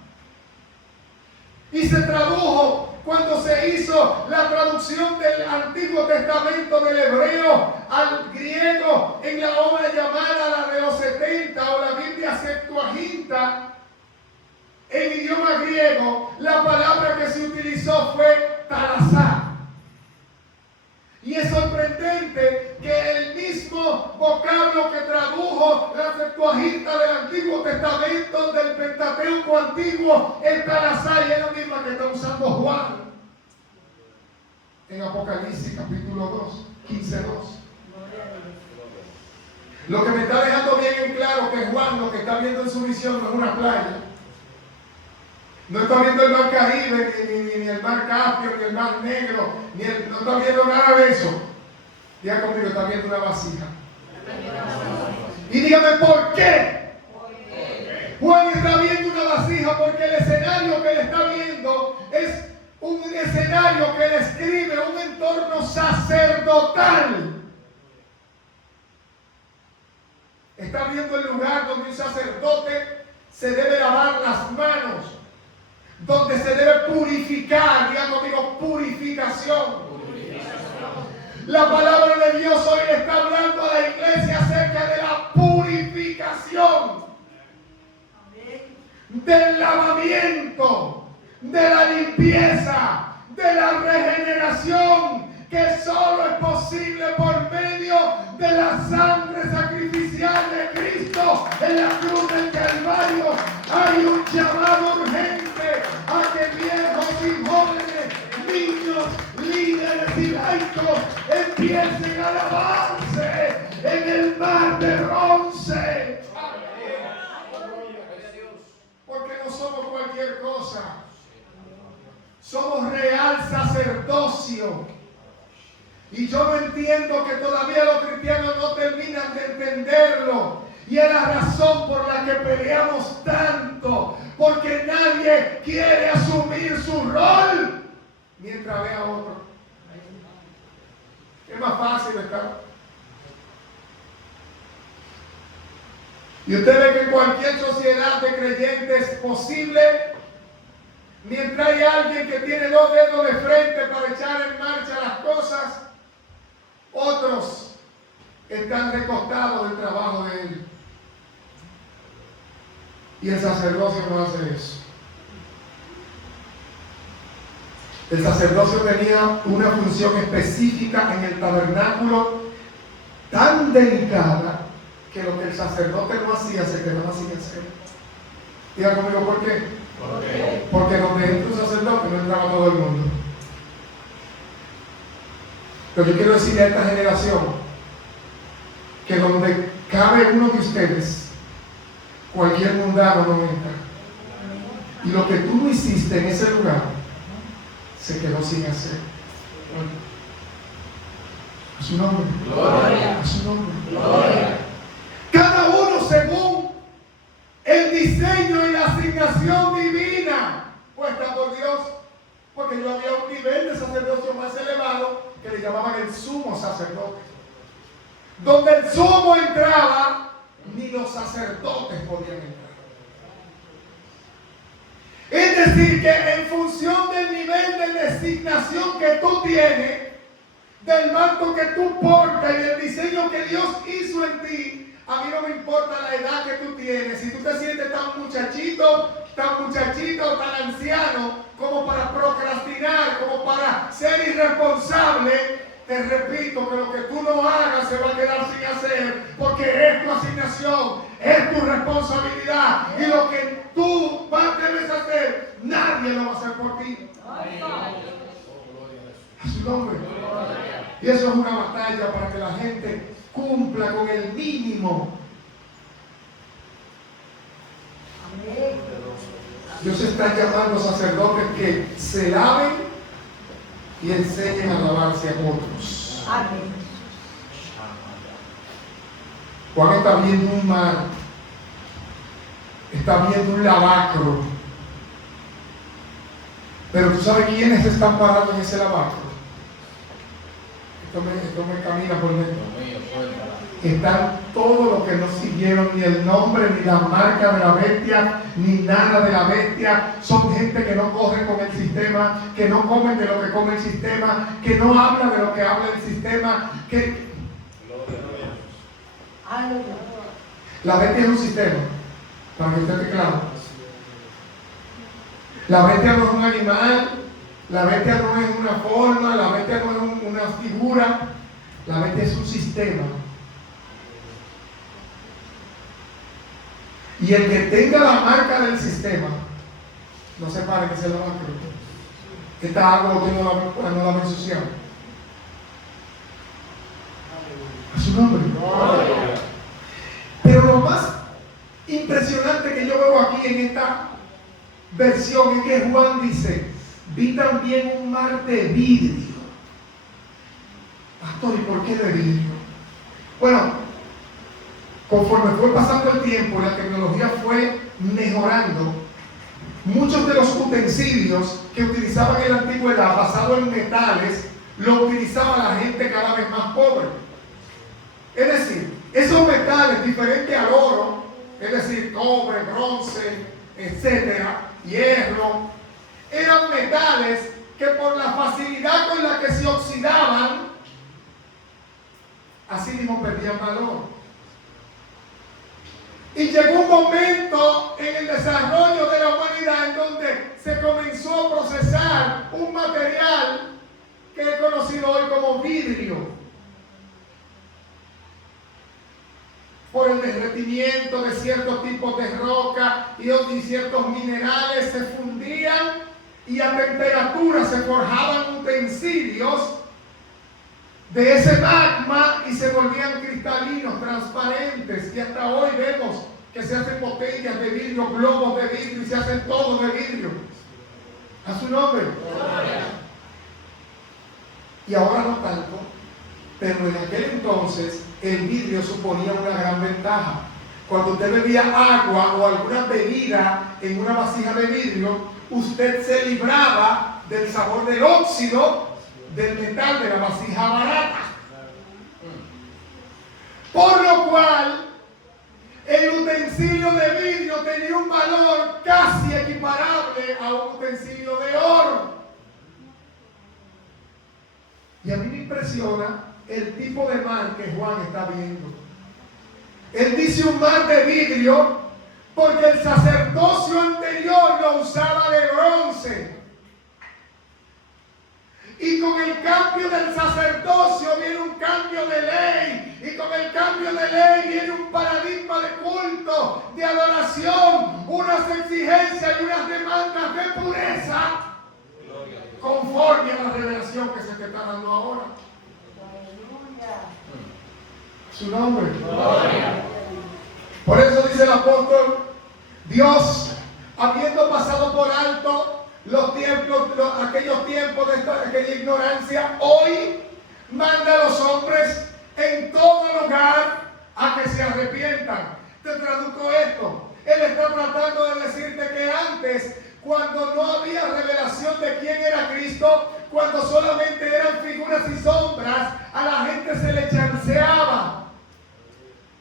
Y se tradujo cuando se hizo la traducción del Antiguo Testamento del hebreo al griego en la obra llamada la de los 70 o la Biblia Septuaginta. En idioma griego, la palabra que se utilizó fue tarazá. Y es sorprendente que el mismo vocablo que tradujo la Septuaginta del Antiguo Testamento, del Pentateuco antiguo, el tarazá, y es la misma que está usando Juan en Apocalipsis capítulo 2, 15:2. Lo que me está dejando bien en claro que Juan lo que está viendo en su visión no es una playa. No está viendo el mar Caribe, ni el mar Caspio, ni el mar Negro, no está viendo nada de eso. Diga conmigo, está viendo una vasija. Y dígame por qué. Juan está viendo una vasija porque el escenario que él está viendo es un escenario que describe un entorno sacerdotal. Está viendo el lugar donde un sacerdote se debe lavar las manos, donde se debe purificar. Diga conmigo, purificación. La palabra de Dios hoy le está hablando a la iglesia acerca de la purificación, del lavamiento, de la limpieza, de la regeneración, que solo es posible por medio de la sangre sacrificial de Cristo en la cruz del Calvario. Hay un llamado urgente a que viejos y jóvenes, niños, líderes y laicos empiecen a lavarse en el mar de bronce. Porque no somos cualquier cosa. Somos real sacerdocio. Y yo no entiendo que todavía los cristianos no terminan de entenderlo. Y es la razón por la que peleamos tanto. Porque nadie quiere asumir su rol mientras ve a otro. Es más fácil estar. Y usted ve que en cualquier sociedad de creyentes es posible, mientras hay alguien que tiene 2 dedos de frente para echar en marcha las cosas, otros están recostados del trabajo de él. Y el sacerdocio no hace eso. El sacerdocio tenía una función específica en el tabernáculo tan delicada que lo que el sacerdote no hacía se quedaba sin hacer. Diga conmigo, ¿por qué? ¿Por qué? Porque donde entra un sacerdote no entraba todo el mundo. Pero yo quiero decirle a esta generación que donde cabe uno de ustedes, cualquier mundano no entra. Y lo que tú no hiciste en ese lugar se quedó sin hacer. A su nombre. Gloria. A su nombre. Gloria. Cada uno según el diseño y la asignación divina puesta por Dios. Porque yo había un nivel de sacerdocio más elevado que le llamaban el sumo sacerdote. Donde el sumo entraba, ni los sacerdotes podían entrar. Es decir, que en función del nivel de designación que tú tienes, del manto que tú portas y del diseño que Dios hizo en ti, a mí no me importa la edad que tú tienes. Si tú te sientes tan muchachito, tan anciano, como para procrastinar, como para ser irresponsable, te repito que lo que tú no hagas se va a quedar sin hacer, porque es tu asignación, es tu responsabilidad, y lo que tú debes hacer, nadie lo va a hacer por ti. A su nombre. Y eso es una batalla para que la gente cumpla con el mínimo. Dios está llamando sacerdotes que se laven y enseñen a lavarse a otros. Juan está viendo un mar, está viendo un lavacro, pero tú sabes quiénes están parados en ese lavacro. Esto me camina por dentro. Están todos los que no siguieron ni el nombre, ni la marca de la bestia, ni nada de la bestia. Son gente que no corre con el sistema, que no comen de lo que come el sistema, que no habla de lo que habla el sistema. La bestia es un sistema, para que usted esté claro. La bestia no es un animal, la bestia no es una forma, la bestia no es una figura, la bestia es un sistema. Y el que tenga la marca del sistema, no se pare que se la marca. Esta agua no la va a ensuciar. A su nombre. Pero lo más impresionante que yo veo aquí en esta versión es que Juan dice: vi también un mar de vidrio. Pastor, ¿y por qué de vidrio? Bueno, conforme fue pasando el tiempo y la tecnología fue mejorando, muchos de los utensilios que utilizaban en la antigüedad, basados en metales, lo utilizaba la gente cada vez más pobre. Es decir, esos metales diferentes al oro, es decir, cobre, bronce, etcétera, hierro, eran metales que por la facilidad con la que se oxidaban, así mismo perdían valor. Y llegó un momento en el desarrollo de la humanidad en donde se comenzó a procesar un material que es conocido hoy como vidrio. Por el derretimiento de ciertos tipos de roca y ciertos minerales se fundían y a temperatura se forjaban utensilios de ese magma y se volvían cristalinos, transparentes, y hasta hoy vemos que se hacen botellas de vidrio, globos de vidrio y se hacen todo de vidrio. A su nombre. Y ahora no tanto, pero en aquel entonces el vidrio suponía una gran ventaja. Cuando usted bebía agua o alguna bebida en una vasija de vidrio, usted se libraba del sabor del óxido del metal de la vasija barata. Por lo cual, el utensilio de vidrio tenía un valor casi equiparable a un utensilio de oro. Y a mí me impresiona el tipo de mar que Juan está viendo. Él dice un mar de vidrio Porque el sacerdocio anterior lo usaba de bronce. Y con el cambio del sacerdocio viene un cambio de ley. Y con el cambio de ley viene un paradigma de culto, de adoración, unas exigencias y unas demandas de pureza conforme a la revelación que se te está dando ahora. Su nombre. Por eso dice el apóstol, Dios, habiendo pasado por alto aquellos tiempos de aquella ignorancia, hoy manda a los hombres en todo lugar a que se arrepientan. Te traduzco esto. Él está tratando de decirte que antes, cuando no había revelación de quién era Cristo, cuando solamente eran figuras y sombras, a la gente se le chanceaba.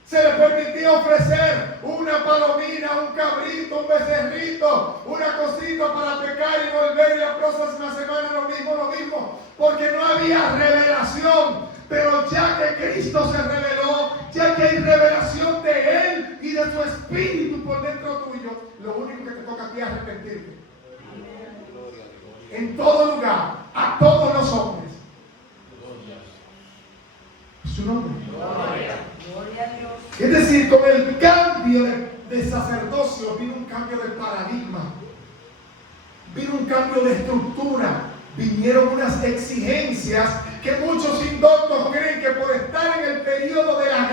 Se le permitía ofrecer una palomina, un cabrito, un becerrito, una cosita para pecar y volver, y la próxima semana lo mismo, porque no había revelación. Pero ya que Cristo se reveló, ya que hay revelación de Él y de su Espíritu por dentro tuyo, lo único que te toca a ti es arrepentirte. En todo lugar, a todos los hombres. Su nombre. Gloria a Dios. Es decir, con el cambio de sacerdocio vino un cambio de paradigma, vino un cambio de estructura, vinieron unas exigencias que muchos indoctos creen que por estar en el periodo de la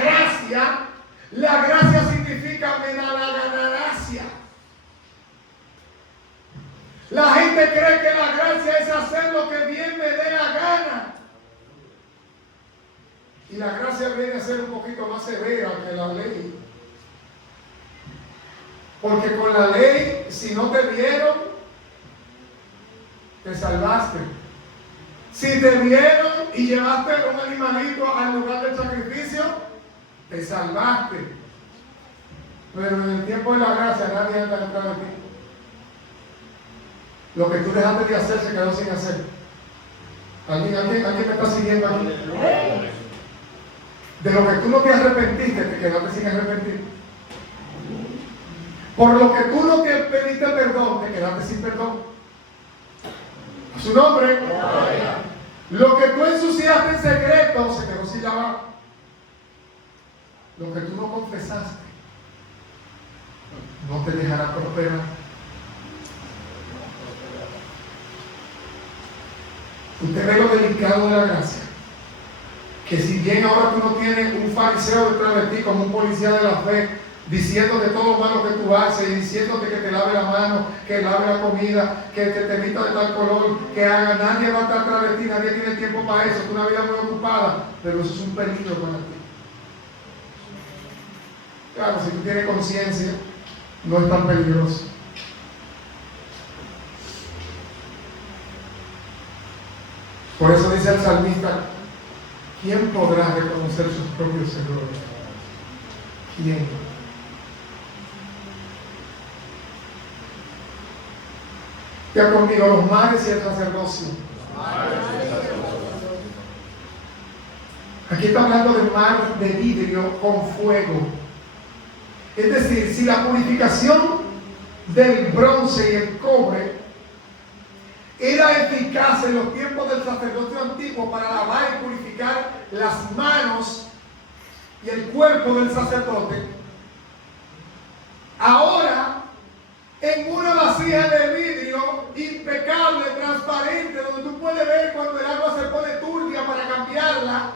gracia significa menalaganaracia. La gente cree que la gracia es hacer lo que bien me dé la gana. Y la gracia viene a ser un poquito más severa que la ley. Porque con la ley, si no te vieron, te salvaste. Si te vieron y llevaste un animalito al lugar del sacrificio, te salvaste. Pero en el tiempo de la gracia nadie anda detrás de ti. Lo que tú dejaste de hacer se quedó sin hacer. ¿Alguien me está siguiendo aquí? De lo que tú no te arrepentiste, te quedaste sin arrepentir. Por lo que tú no te pediste perdón, te quedaste sin perdón. A su nombre. Lo que tú ensuciaste en secreto, se quedó sin lavar. Lo que tú no confesaste, no te dejará prosperar. Usted ve lo delicado de la gracia. Que si bien ahora tú no tienes un fariseo detrás de ti como un policía de la fe, diciéndote todo lo malo que tú haces y diciéndote que te lave la mano, que lave la comida, que te vista de tal color, que haga, nadie va a estar atrás de ti, nadie tiene tiempo para eso, es una vida muy ocupada, pero eso es un peligro para ti. Claro, si tú tienes conciencia, no es tan peligroso. Por eso dice el salmista, ¿quién podrá reconocer sus propios errores? ¿Quién? Ya conmigo, los mares y el sacerdocio. Aquí está hablando de mar de vidrio con fuego. Es decir, si la purificación del bronce y el cobre era eficaz en los tiempos del sacerdocio antiguo para lavar y purificar las manos y el cuerpo del sacerdote, ahora en una vasija de vidrio impecable, transparente, donde tú puedes ver cuando el agua se pone turbia para cambiarla,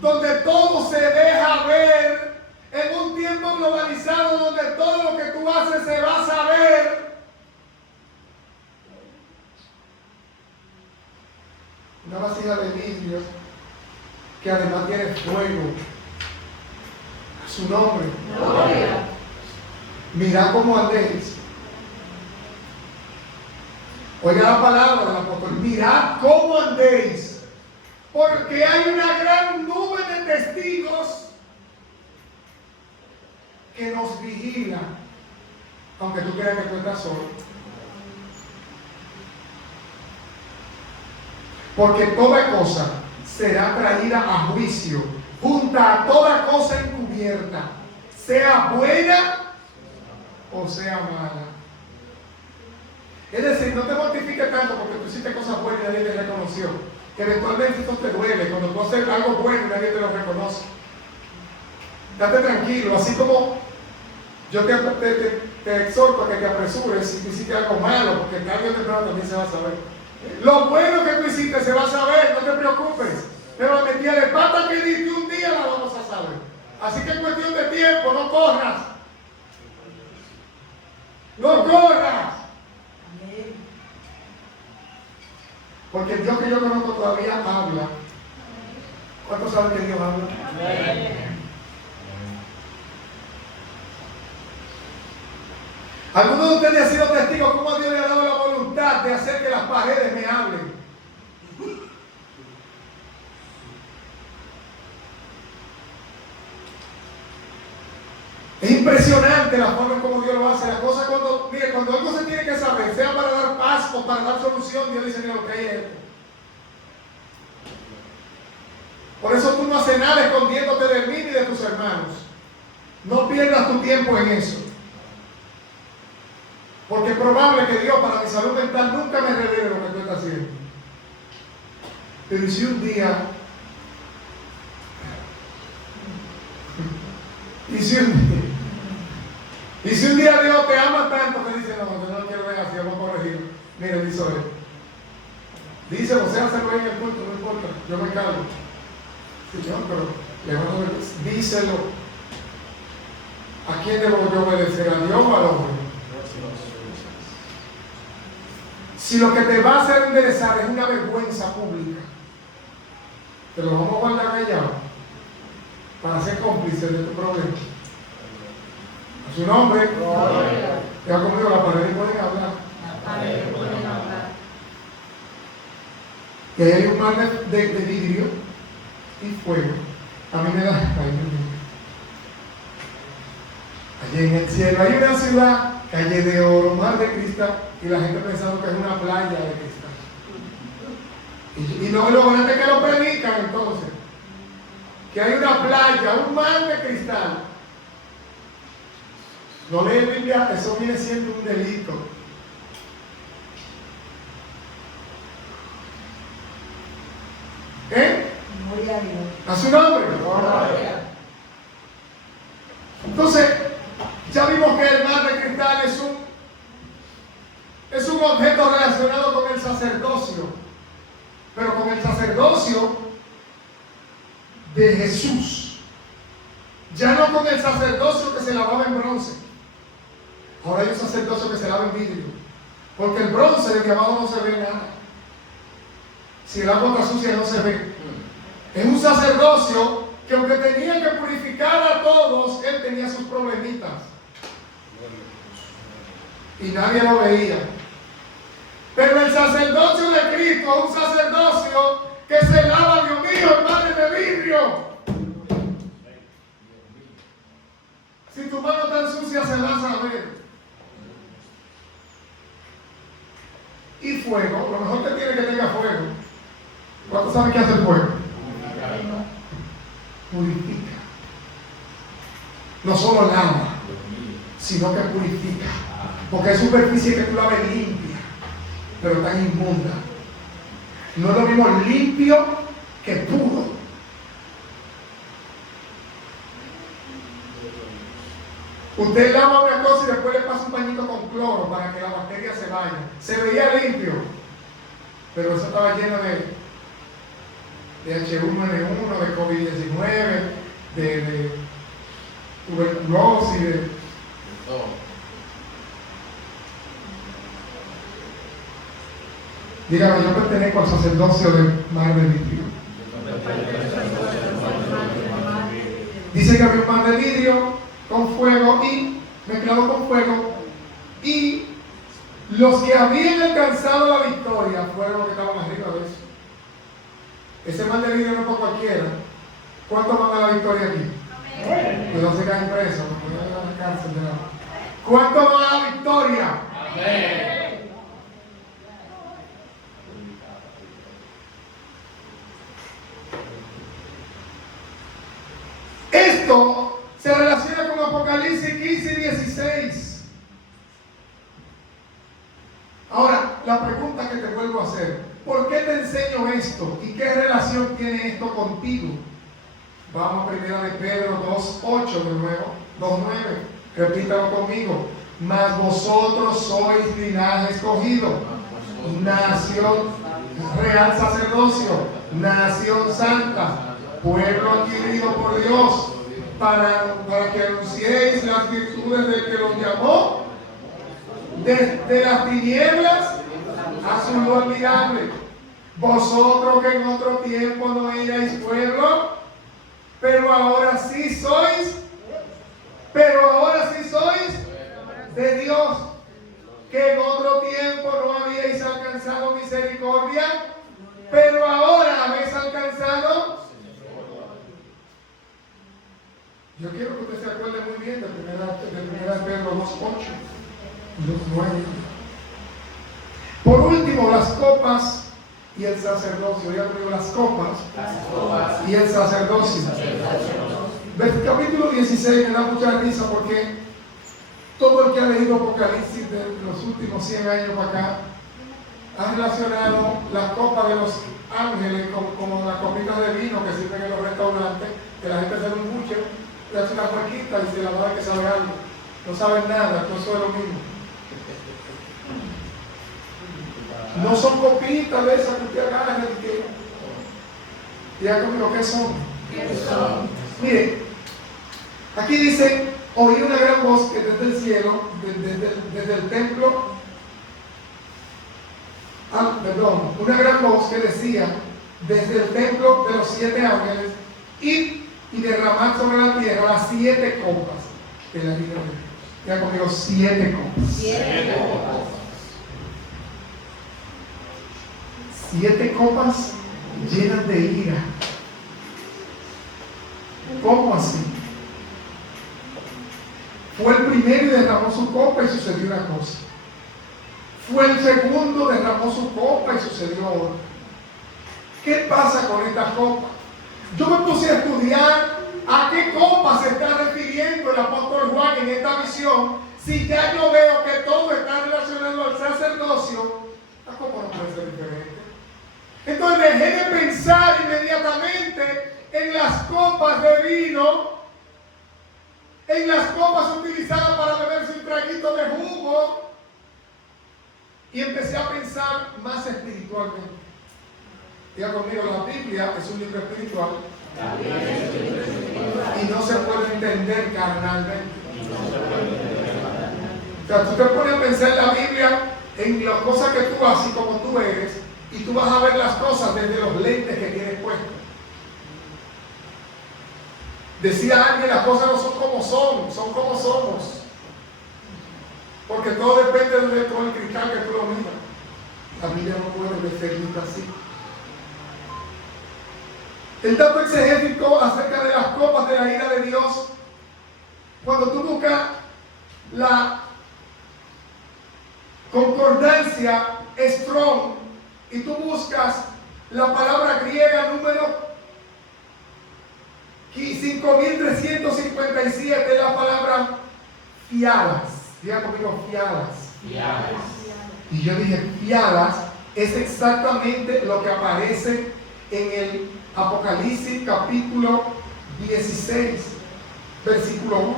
donde todo se deja ver, en un tiempo globalizado donde todo lo que tú haces se va a saber. Una vasija de vidrio que además tiene fuego. Su nombre. Gloria. Mirad cómo andéis. Oiga la palabra del apóstol. Mirad cómo andéis. Porque hay una gran nube de testigos que nos vigilan. Aunque tú creas que tú estás solo. Porque toda cosa será traída a juicio, junta a toda cosa encubierta, sea buena o sea mala. Es decir, no te mortifiques tanto porque tú hiciste cosas buenas y nadie te reconoció. Que eventualmente esto te duele cuando tú haces algo bueno y nadie te lo reconoce. Date tranquilo, así como yo te exhorto a que te apresures si tú hiciste algo malo, porque tarde o temprano también se va a saber. Lo bueno que tú hiciste se va a saber, no te preocupes. Pero la metida de pata que diste un día la vamos a saber. Así que es cuestión de tiempo, no corras. No corras. Porque el Dios que yo conozco todavía habla. ¿Cuántos saben que Dios habla? Algunos de ustedes han sido testigos cómo Dios le ha dado la voluntad de hacer que las paredes me hablen. Es impresionante la forma en cómo Dios lo hace. La cosa cuando algo se tiene que saber, sea para dar paz o para dar solución, Dios dice, mira lo que hay es esto. Por eso tú no haces nada escondiéndote de mí ni de tus hermanos. No pierdas tu tiempo en eso. Porque es probable que Dios para mi salud mental nunca me revele lo que tú estás haciendo. Pero si un día, y si un día Dios te ama tanto que dice, no, yo no quiero ver así, vamos a corregirlo. Mire, dice él. Dice, o sea, hacerlo en el culto, no importa, yo me encargo. Señor, pero díselo. ¿A quién debo yo obedecer? ¿A Dios o al hombre? Si lo que te va a hacer enderezar es una vergüenza pública, te lo vamos a guardar callado para ser cómplices de tu problema. A su nombre, ya conmigo la pared y pueden hablar. Y ahí hay un mar de vidrio y fuego. A mí me da. Allí en el cielo hay una ciudad, calle de oro, mar de cristal, y la gente pensando que es una playa de cristal. Y no lo bueno es que lo predican entonces. Que hay una playa, un mar de cristal. No leen Biblia, eso viene siendo un delito. Gloria a Dios. A su nombre. Entonces, ya vimos que el mar de cristal es un objeto relacionado con el sacerdocio, pero con el sacerdocio de Jesús, ya no con el sacerdocio que se lavaba en bronce. Ahora hay un sacerdocio que se lava en vidrio, porque el bronce de abajo no se ve nada. Si el agua está sucia no se ve. Es un sacerdocio que aunque tenía que purificar a todos, él tenía sus problemitas. Y nadie lo veía. Pero el sacerdocio de Cristo es un sacerdocio que se lava, Dios mío, en madre de vidrio. Si tu mano está sucia, se va a saber. Y fuego, lo mejor te tiene que tenga fuego. ¿Cuántos saben qué hace el fuego? Purifica. No solo lava, sino que purifica. Porque hay superficie que tú la ves limpia, pero tan inmunda. No es lo mismo limpio que puro. Usted lava una cosa y después le pasa un pañito con cloro para que la bacteria se vaya. Se veía limpio, pero eso estaba lleno de H1N1, de COVID-19, de tuberculosis, de todo. Dígame, yo pertenezco al sacerdocio del mar de vidrio. Dice que había un mar de vidrio con fuego y mezclado con fuego, y los que habían alcanzado la victoria fueron los que estaban arriba de eso. Ese mar de vidrio no es para cualquiera. ¿Cuántos van a la victoria aquí? Pues no se caen presos, no van a la cárcel. ¿Cuántos van a la victoria? Amén. Esto se relaciona con Apocalipsis 15 y 16. relación tiene esto contigo? Vamos a primera de Pedro 2:8 de nuevo, 2:9. Repítalo conmigo. Mas vosotros sois linaje escogido, nación, real sacerdocio, nación santa, pueblo adquirido por Dios, para que anunciéis las virtudes del que los llamó desde las tinieblas a su luz admirable. Vosotros que en otro tiempo no erais pueblo, pero ahora sí sois de Dios, que en otro tiempo no habíais alcanzado misericordia, pero ahora habéis alcanzado. Yo quiero que usted se acuerde muy bien de primera Pedro 2:8 y 2:9. Por último, las copas y el sacerdocio. Ya digo, las copas y el sacerdocio. Del capítulo 16 me da mucha risa porque todo el que ha leído Apocalipsis de los últimos 100 años para acá ha relacionado las copas de los ángeles como las copitas de vino que sirven en los restaurantes, que la gente se da un buche, le hace una cuequita y se la da que sabe algo. No saben nada, todo eso es lo mismo. No son copitas de esas que usted agarra y que... Diga conmigo, ¿qué son? ¿Qué son? Mire, aquí dice, oí una gran voz que desde el cielo, desde el templo, una gran voz que decía, desde el templo de los 7 ángeles, id y derramad sobre la tierra las 7 copas de la ira de Dios. Diga conmigo, 7 copas. 7 copas. 7 copas llenas de ira. ¿Cómo así? Fue el primero y derramó su copa y sucedió una cosa. Fue el segundo, derramó su copa y sucedió otra. ¿Qué pasa con estas copas? Yo me puse a estudiar a qué copa se está refiriendo el apóstol Juan en esta visión. Si ya yo veo que todo está relacionado al sacerdocio, la copa no puede ser diferente. Entonces dejé de pensar inmediatamente en las copas de vino, en las copas utilizadas para beberse un traguito de jugo, y empecé a pensar más espiritualmente. Diga conmigo, la Biblia es un libro espiritual y no se puede entender carnalmente. O sea, tú te pones a pensar en la Biblia, en las cosas que tú haces y como tú eres, y tú vas a ver las cosas desde los lentes que tienes puestos. Decía alguien, las cosas no son como son como somos. Porque todo depende de todo el cristal que tú lo miras. La Biblia no puede ser vista así. El dato exegético acerca de las copas de la ira de Dios, cuando tú buscas la concordancia Strong y tú buscas la palabra griega número 5357, la palabra fiadas. Diga conmigo, fiadas. Y yo dije, fiadas es exactamente lo que aparece en el Apocalipsis capítulo 16, versículo 1.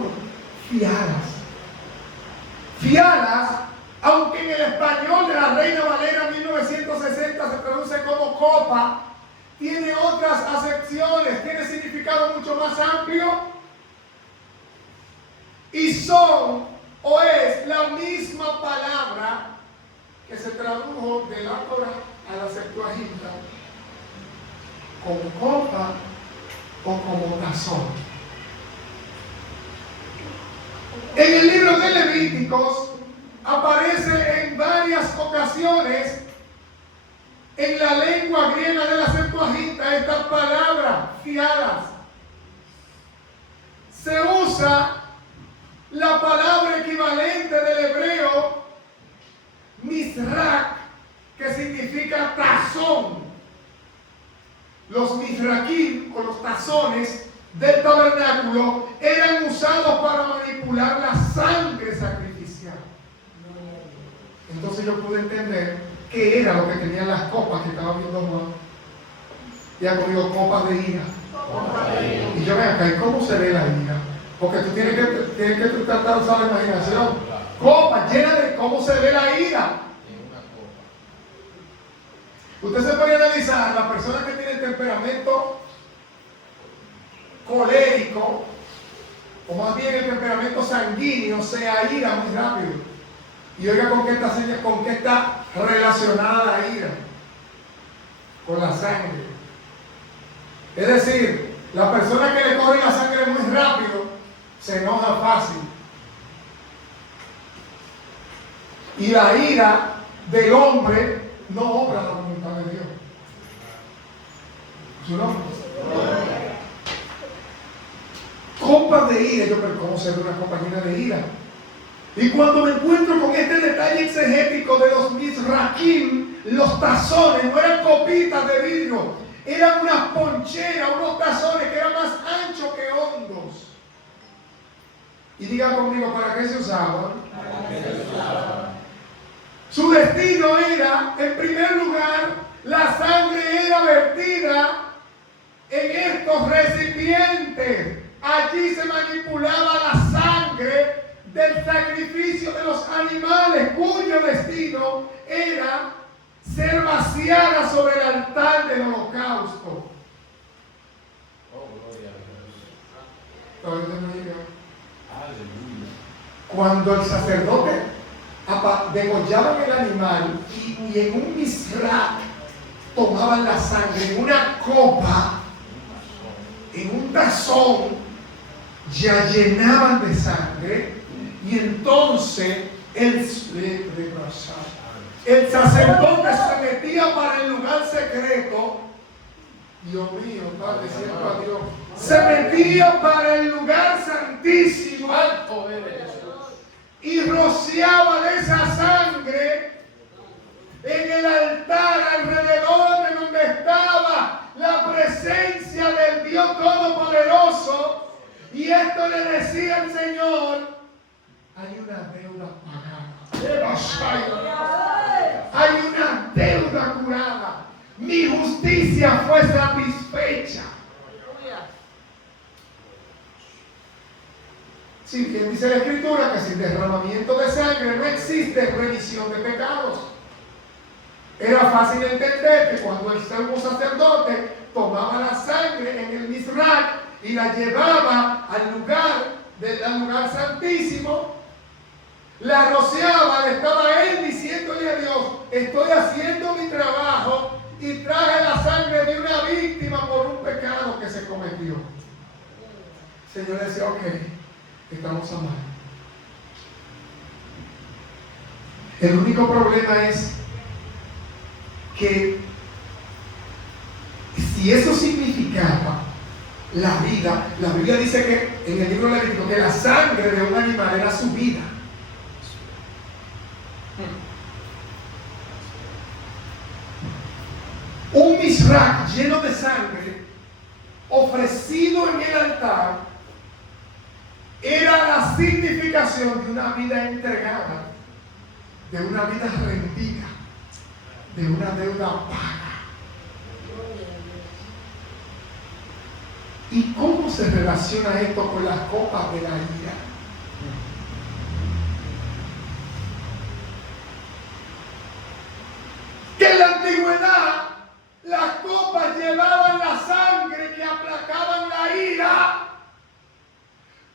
Fiadas. Fiadas, aunque en el español de la Reina Valera 1960 se traduce como copa, tiene otras acepciones, tiene significado mucho más amplio y son o es la misma palabra que se tradujo de la Torá a la Septuaginta como copa o como tazón. En el libro de Levíticos aparece en varias ocasiones en la lengua griega de la Septuaginta esta palabra, fiadas. Se usa la palabra equivalente del hebreo misrak, que significa tazón. Los misrakim o los tazones del tabernáculo eran usados para manipular la sangre sacrificial. Entonces yo pude entender qué era lo que tenían las copas que estaba viendo Juan. Ya conmigo, copas de ira. Copa de ira. Y yo ven acá, ¿y cómo se ve la ira? Porque tú tienes que tratar de usar la imaginación. Copa llena de cómo se ve la ira. Usted se puede analizar la persona que tiene temperamento colérico, o más bien el temperamento sanguíneo, se aira muy rápido. Y oiga con qué está relacionada la ira. Con la sangre. Es decir, la persona que le corre la sangre muy rápido se enoja fácil. Y la ira del hombre no obra la voluntad de Dios. ¿Su nombre? Copas de ira. Yo, pero ¿cómo se ve una copa llena de ira? Y cuando me encuentro con este detalle exegético de los misraquim, los tazones no eran copitas de vidrio, eran unas poncheras, unos tazones que eran más anchos que hondos. Y diga conmigo, ¿para qué se usaban? Su destino era, en primer lugar, la sangre era vertida en estos recipientes. Allí se manipulaba la sangre del sacrificio de los animales, cuyo destino era ser vaciada sobre el altar del holocausto. Oh, gloria a Dios. Aleluya. Cuando el sacerdote degollaban el animal y en un misrak tomaban la sangre en una copa, en un tazón, ya llenaban de sangre. Y entonces el sacerdote se metía para el lugar secreto. Dios mío, Padre, siento a Dios. Se metía para el lugar santísimo y rociaba de esa sangre en el altar alrededor de donde estaba la presencia del Dios Todopoderoso. Y esto le decía al Señor: hay una deuda pagada. Hay una deuda curada. Mi justicia fue satisfecha. Sí, bien dice la Escritura que sin derramamiento de sangre no existe remisión de pecados. Era fácil entender que cuando el sumo sacerdote tomaba la sangre en el misrak y la llevaba al lugar santísimo, la rociaba, le estaba él diciéndole a Dios: estoy haciendo mi trabajo y traje la sangre de una víctima por un pecado que se cometió. El Señor decía: ok, estamos a mano. El único problema es que si eso significaba la vida, la Biblia dice que en el libro de Levítico que la sangre de un animal era su vida. Un misrak lleno de sangre ofrecido en el altar era la significación de una vida entregada, de una vida rendida, de una deuda paga. ¿Y cómo se relaciona esto con las copas de la ira? Que en la antigüedad las copas llevaban la sangre que aplacaban la ira,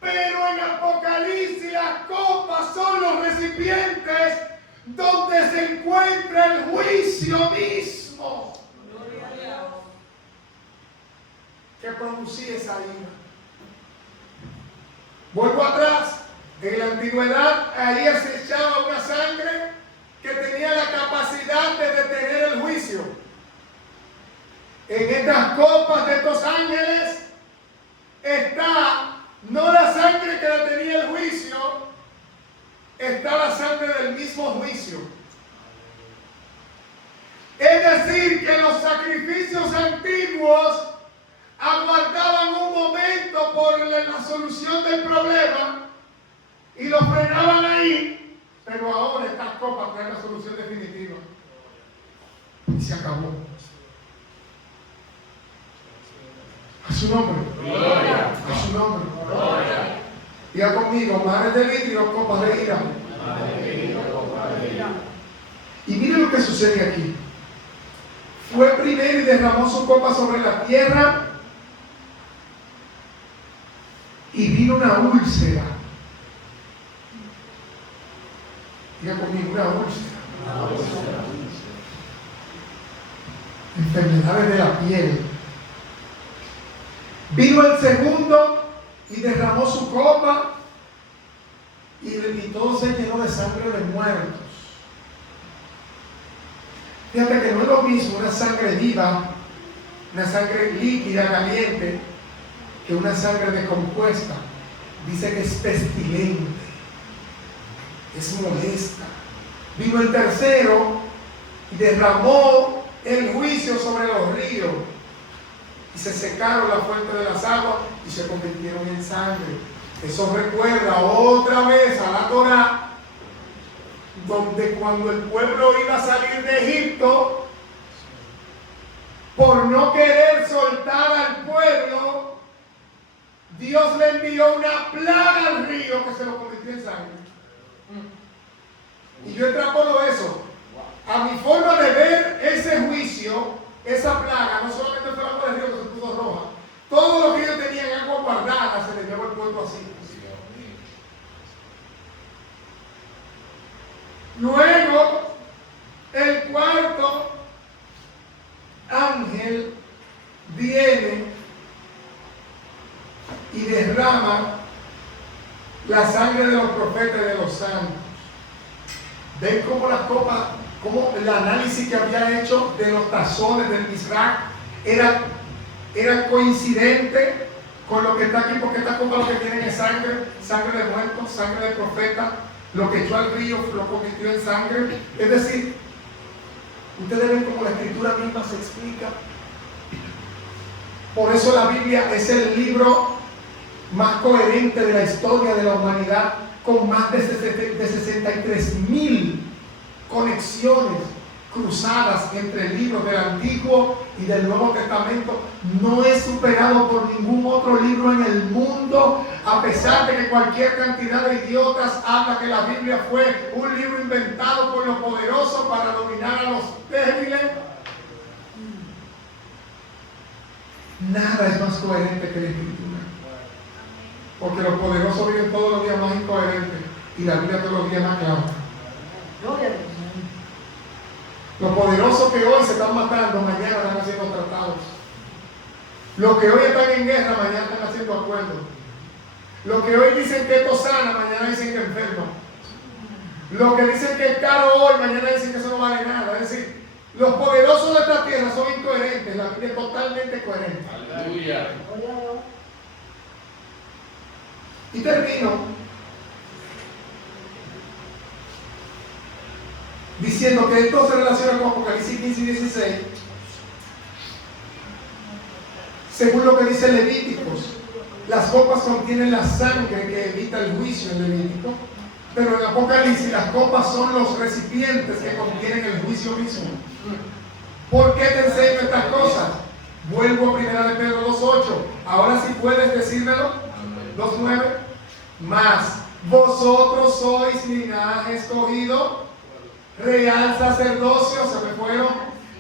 pero en Apocalipsis las copas son los recipientes donde se encuentra el juicio mismo que producía esa ira. Vuelvo atrás. En la antigüedad ahí se echaba una sangre que tenía la capacidad de detener el juicio. En estas copas de estos ángeles está no la sangre que detenía el juicio, está la sangre del mismo juicio. Es decir, que los sacrificios antiguos aguardaban un momento por la solución del problema y lo frenaban ahí, pero ahora estas copas traen la solución definitiva y se acabó. A su nombre. Gloria. A su nombre. Gloria. Diga conmigo, mares de vidrio, copas de ira. Y mire lo que sucede aquí. Fue primero y derramó su copa sobre la tierra y vino una úlcera. Diga conmigo, una úlcera. Enfermedades de la piel. Vino el segundo y derramó su copa y todo se llenó de sangre de muertos. Fíjate que no es lo mismo una sangre viva, una sangre líquida, caliente, que una sangre decompuesta. Dice que es pestilente, es molesta. Vino el tercero y derramó el juicio sobre los ríos. Y se secaron las fuentes de las aguas y se convirtieron en sangre. Eso recuerda otra vez a la Torá, donde cuando el pueblo iba a salir de Egipto, por no querer soltar al pueblo, Dios le envió una plaga al río que se lo convirtió en sangre. Y yo extrapolo eso. A mi forma de ver ese juicio, esa plaga, no solamente fue el agua del río que se puso roja, todo lo que ellos tenían agua guardada se les llevó el pueblo así. Luego, el cuarto ángel viene y derrama la sangre de los profetas y de los santos. ¿Ven cómo las copas, cómo el análisis que había hecho de los tazones del Mizrac era coincidente con lo que está aquí? Porque estas copas lo que tienen es sangre, sangre de muertos, sangre de profetas. Lo que echó al río lo convirtió en sangre. Es decir, ustedes ven cómo la escritura misma se explica. Por eso la Biblia es el libro más coherente de la historia de la humanidad, con más de 63,000 conexiones cruzadas entre libros del Antiguo y del Nuevo Testamento. No es superado por ningún otro libro en el mundo, a pesar de que cualquier cantidad de idiotas habla que la Biblia fue un libro inventado por los poderosos para dominar a los débiles. Nada es más coherente que la Escritura, porque los poderosos viven todos los días más incoherentes y la Biblia todos los días más clara. Los poderosos que hoy se están matando, mañana están haciendo tratados. Los que hoy están en guerra, mañana están haciendo acuerdos. Los que hoy dicen que esto sana, mañana dicen que enferma. Los que dicen que es caro hoy, mañana dicen que eso no vale nada. Es decir, los poderosos de esta tierra son incoherentes, la Biblia es totalmente coherente. Aleluya. Y termino diciendo que esto se relaciona con Apocalipsis 15 y 16, según lo que dice Levíticos. Las copas contienen la sangre que evita el juicio en Levítico, pero en Apocalipsis las copas son los recipientes que contienen el juicio mismo. ¿Por qué te enseño estas cosas? Vuelvo a 1 de Pedro 2:8. Ahora sí puedes decírmelo. 2:9. Mas vosotros sois linaje escogido, real sacerdocio, se me fueron,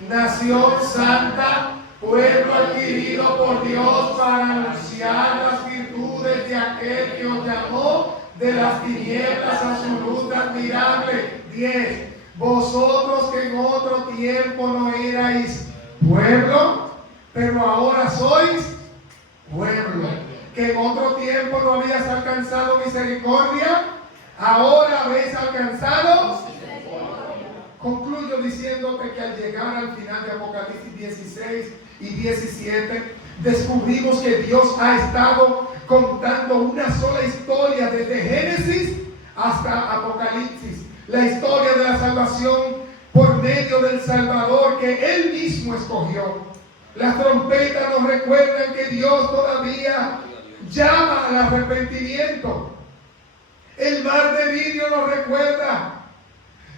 nación santa, pueblo adquirido por Dios para anunciar las virtudes de aquel que os llamó de las tinieblas a su luz admirable. 10. Vosotros que en otro tiempo no erais pueblo, pero ahora sois pueblo. Que en otro tiempo no habías alcanzado misericordia, ahora habéis alcanzado. Concluyo diciéndote que al llegar al final de Apocalipsis 16 y 17, descubrimos que Dios ha estado contando una sola historia desde Génesis hasta Apocalipsis. La historia de la salvación por medio del Salvador que Él mismo escogió. Las trompetas nos recuerdan que Dios todavía llama al arrepentimiento. El mar de vidrio nos recuerda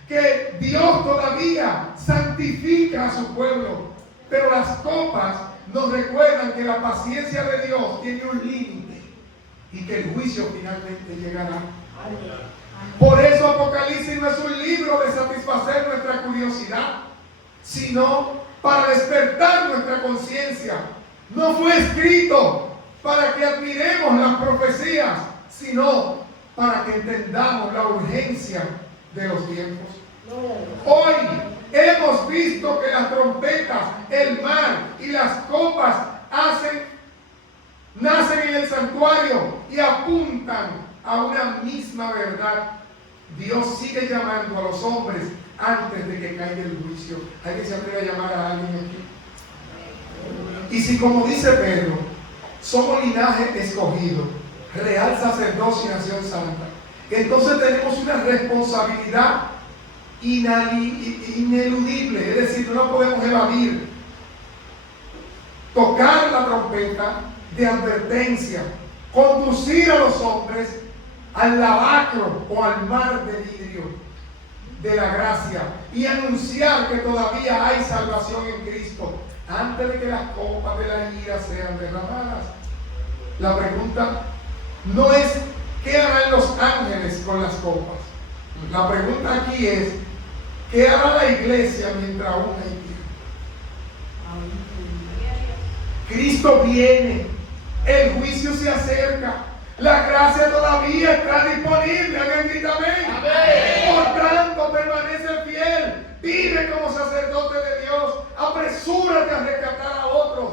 que Dios todavía santifica a su pueblo, pero las copas nos recuerdan que la paciencia de Dios tiene un límite y que el juicio finalmente llegará. Por eso Apocalipsis no es un libro de satisfacer nuestra curiosidad, sino para despertar nuestra conciencia. No fue escrito para que admiremos las profecías, sino para que entendamos la urgencia de los tiempos. Hoy hemos visto que las trompetas, el mar y las copas nacen en el santuario y apuntan a una misma verdad. Dios sigue llamando a los hombres antes de que caiga el juicio. Hay que se atreve a llamar a alguien aquí. Y si, como dice Pedro, somos linaje escogido, real sacerdocio y nación santa, entonces tenemos una responsabilidad ineludible, es decir, no la podemos evadir. Tocar la trompeta de advertencia, conducir a los hombres al lavacro o al mar de vidrio de la gracia y anunciar que todavía hay salvación en Cristo antes de que las copas de la ira sean derramadas. La pregunta no es ¿qué harán los ángeles con las copas? La pregunta aquí es ¿qué hará la iglesia mientras aún hay tiempo? Cristo viene, el juicio se acerca, la gracia todavía está disponible. Alguien grita amén. Amén. Por tanto, permanece fiel, vive como sacerdote de Dios, apresúrate a rescatar a otros,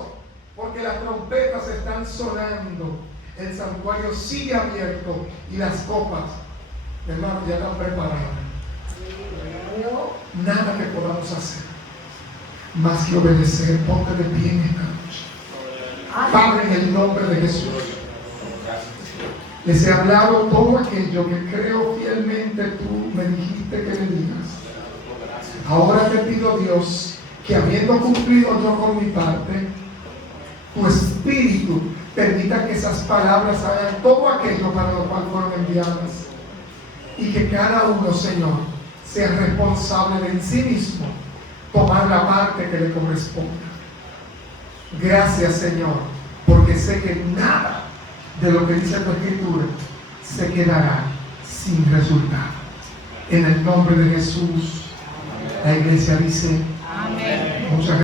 porque las trompetas están sonando, el santuario sigue abierto y las copas, hermano, ya están preparadas. Nada que podamos hacer más que obedecer. Ponte de pie en esta noche. Padre, en el nombre de Jesús, les he hablado todo aquello que creo fielmente tú me dijiste que le digas. Ahora te pido, Dios, que habiendo cumplido yo con mi parte, tu Espíritu permita que esas palabras hagan todo aquello para lo cual fueron enviadas, y que cada uno, Señor, sea responsable de en sí mismo tomar la parte que le corresponda. Gracias, Señor, porque sé que nada de lo que dice tu Escritura se quedará sin resultado. En el nombre de Jesús, la iglesia dice amén. Muchas gracias.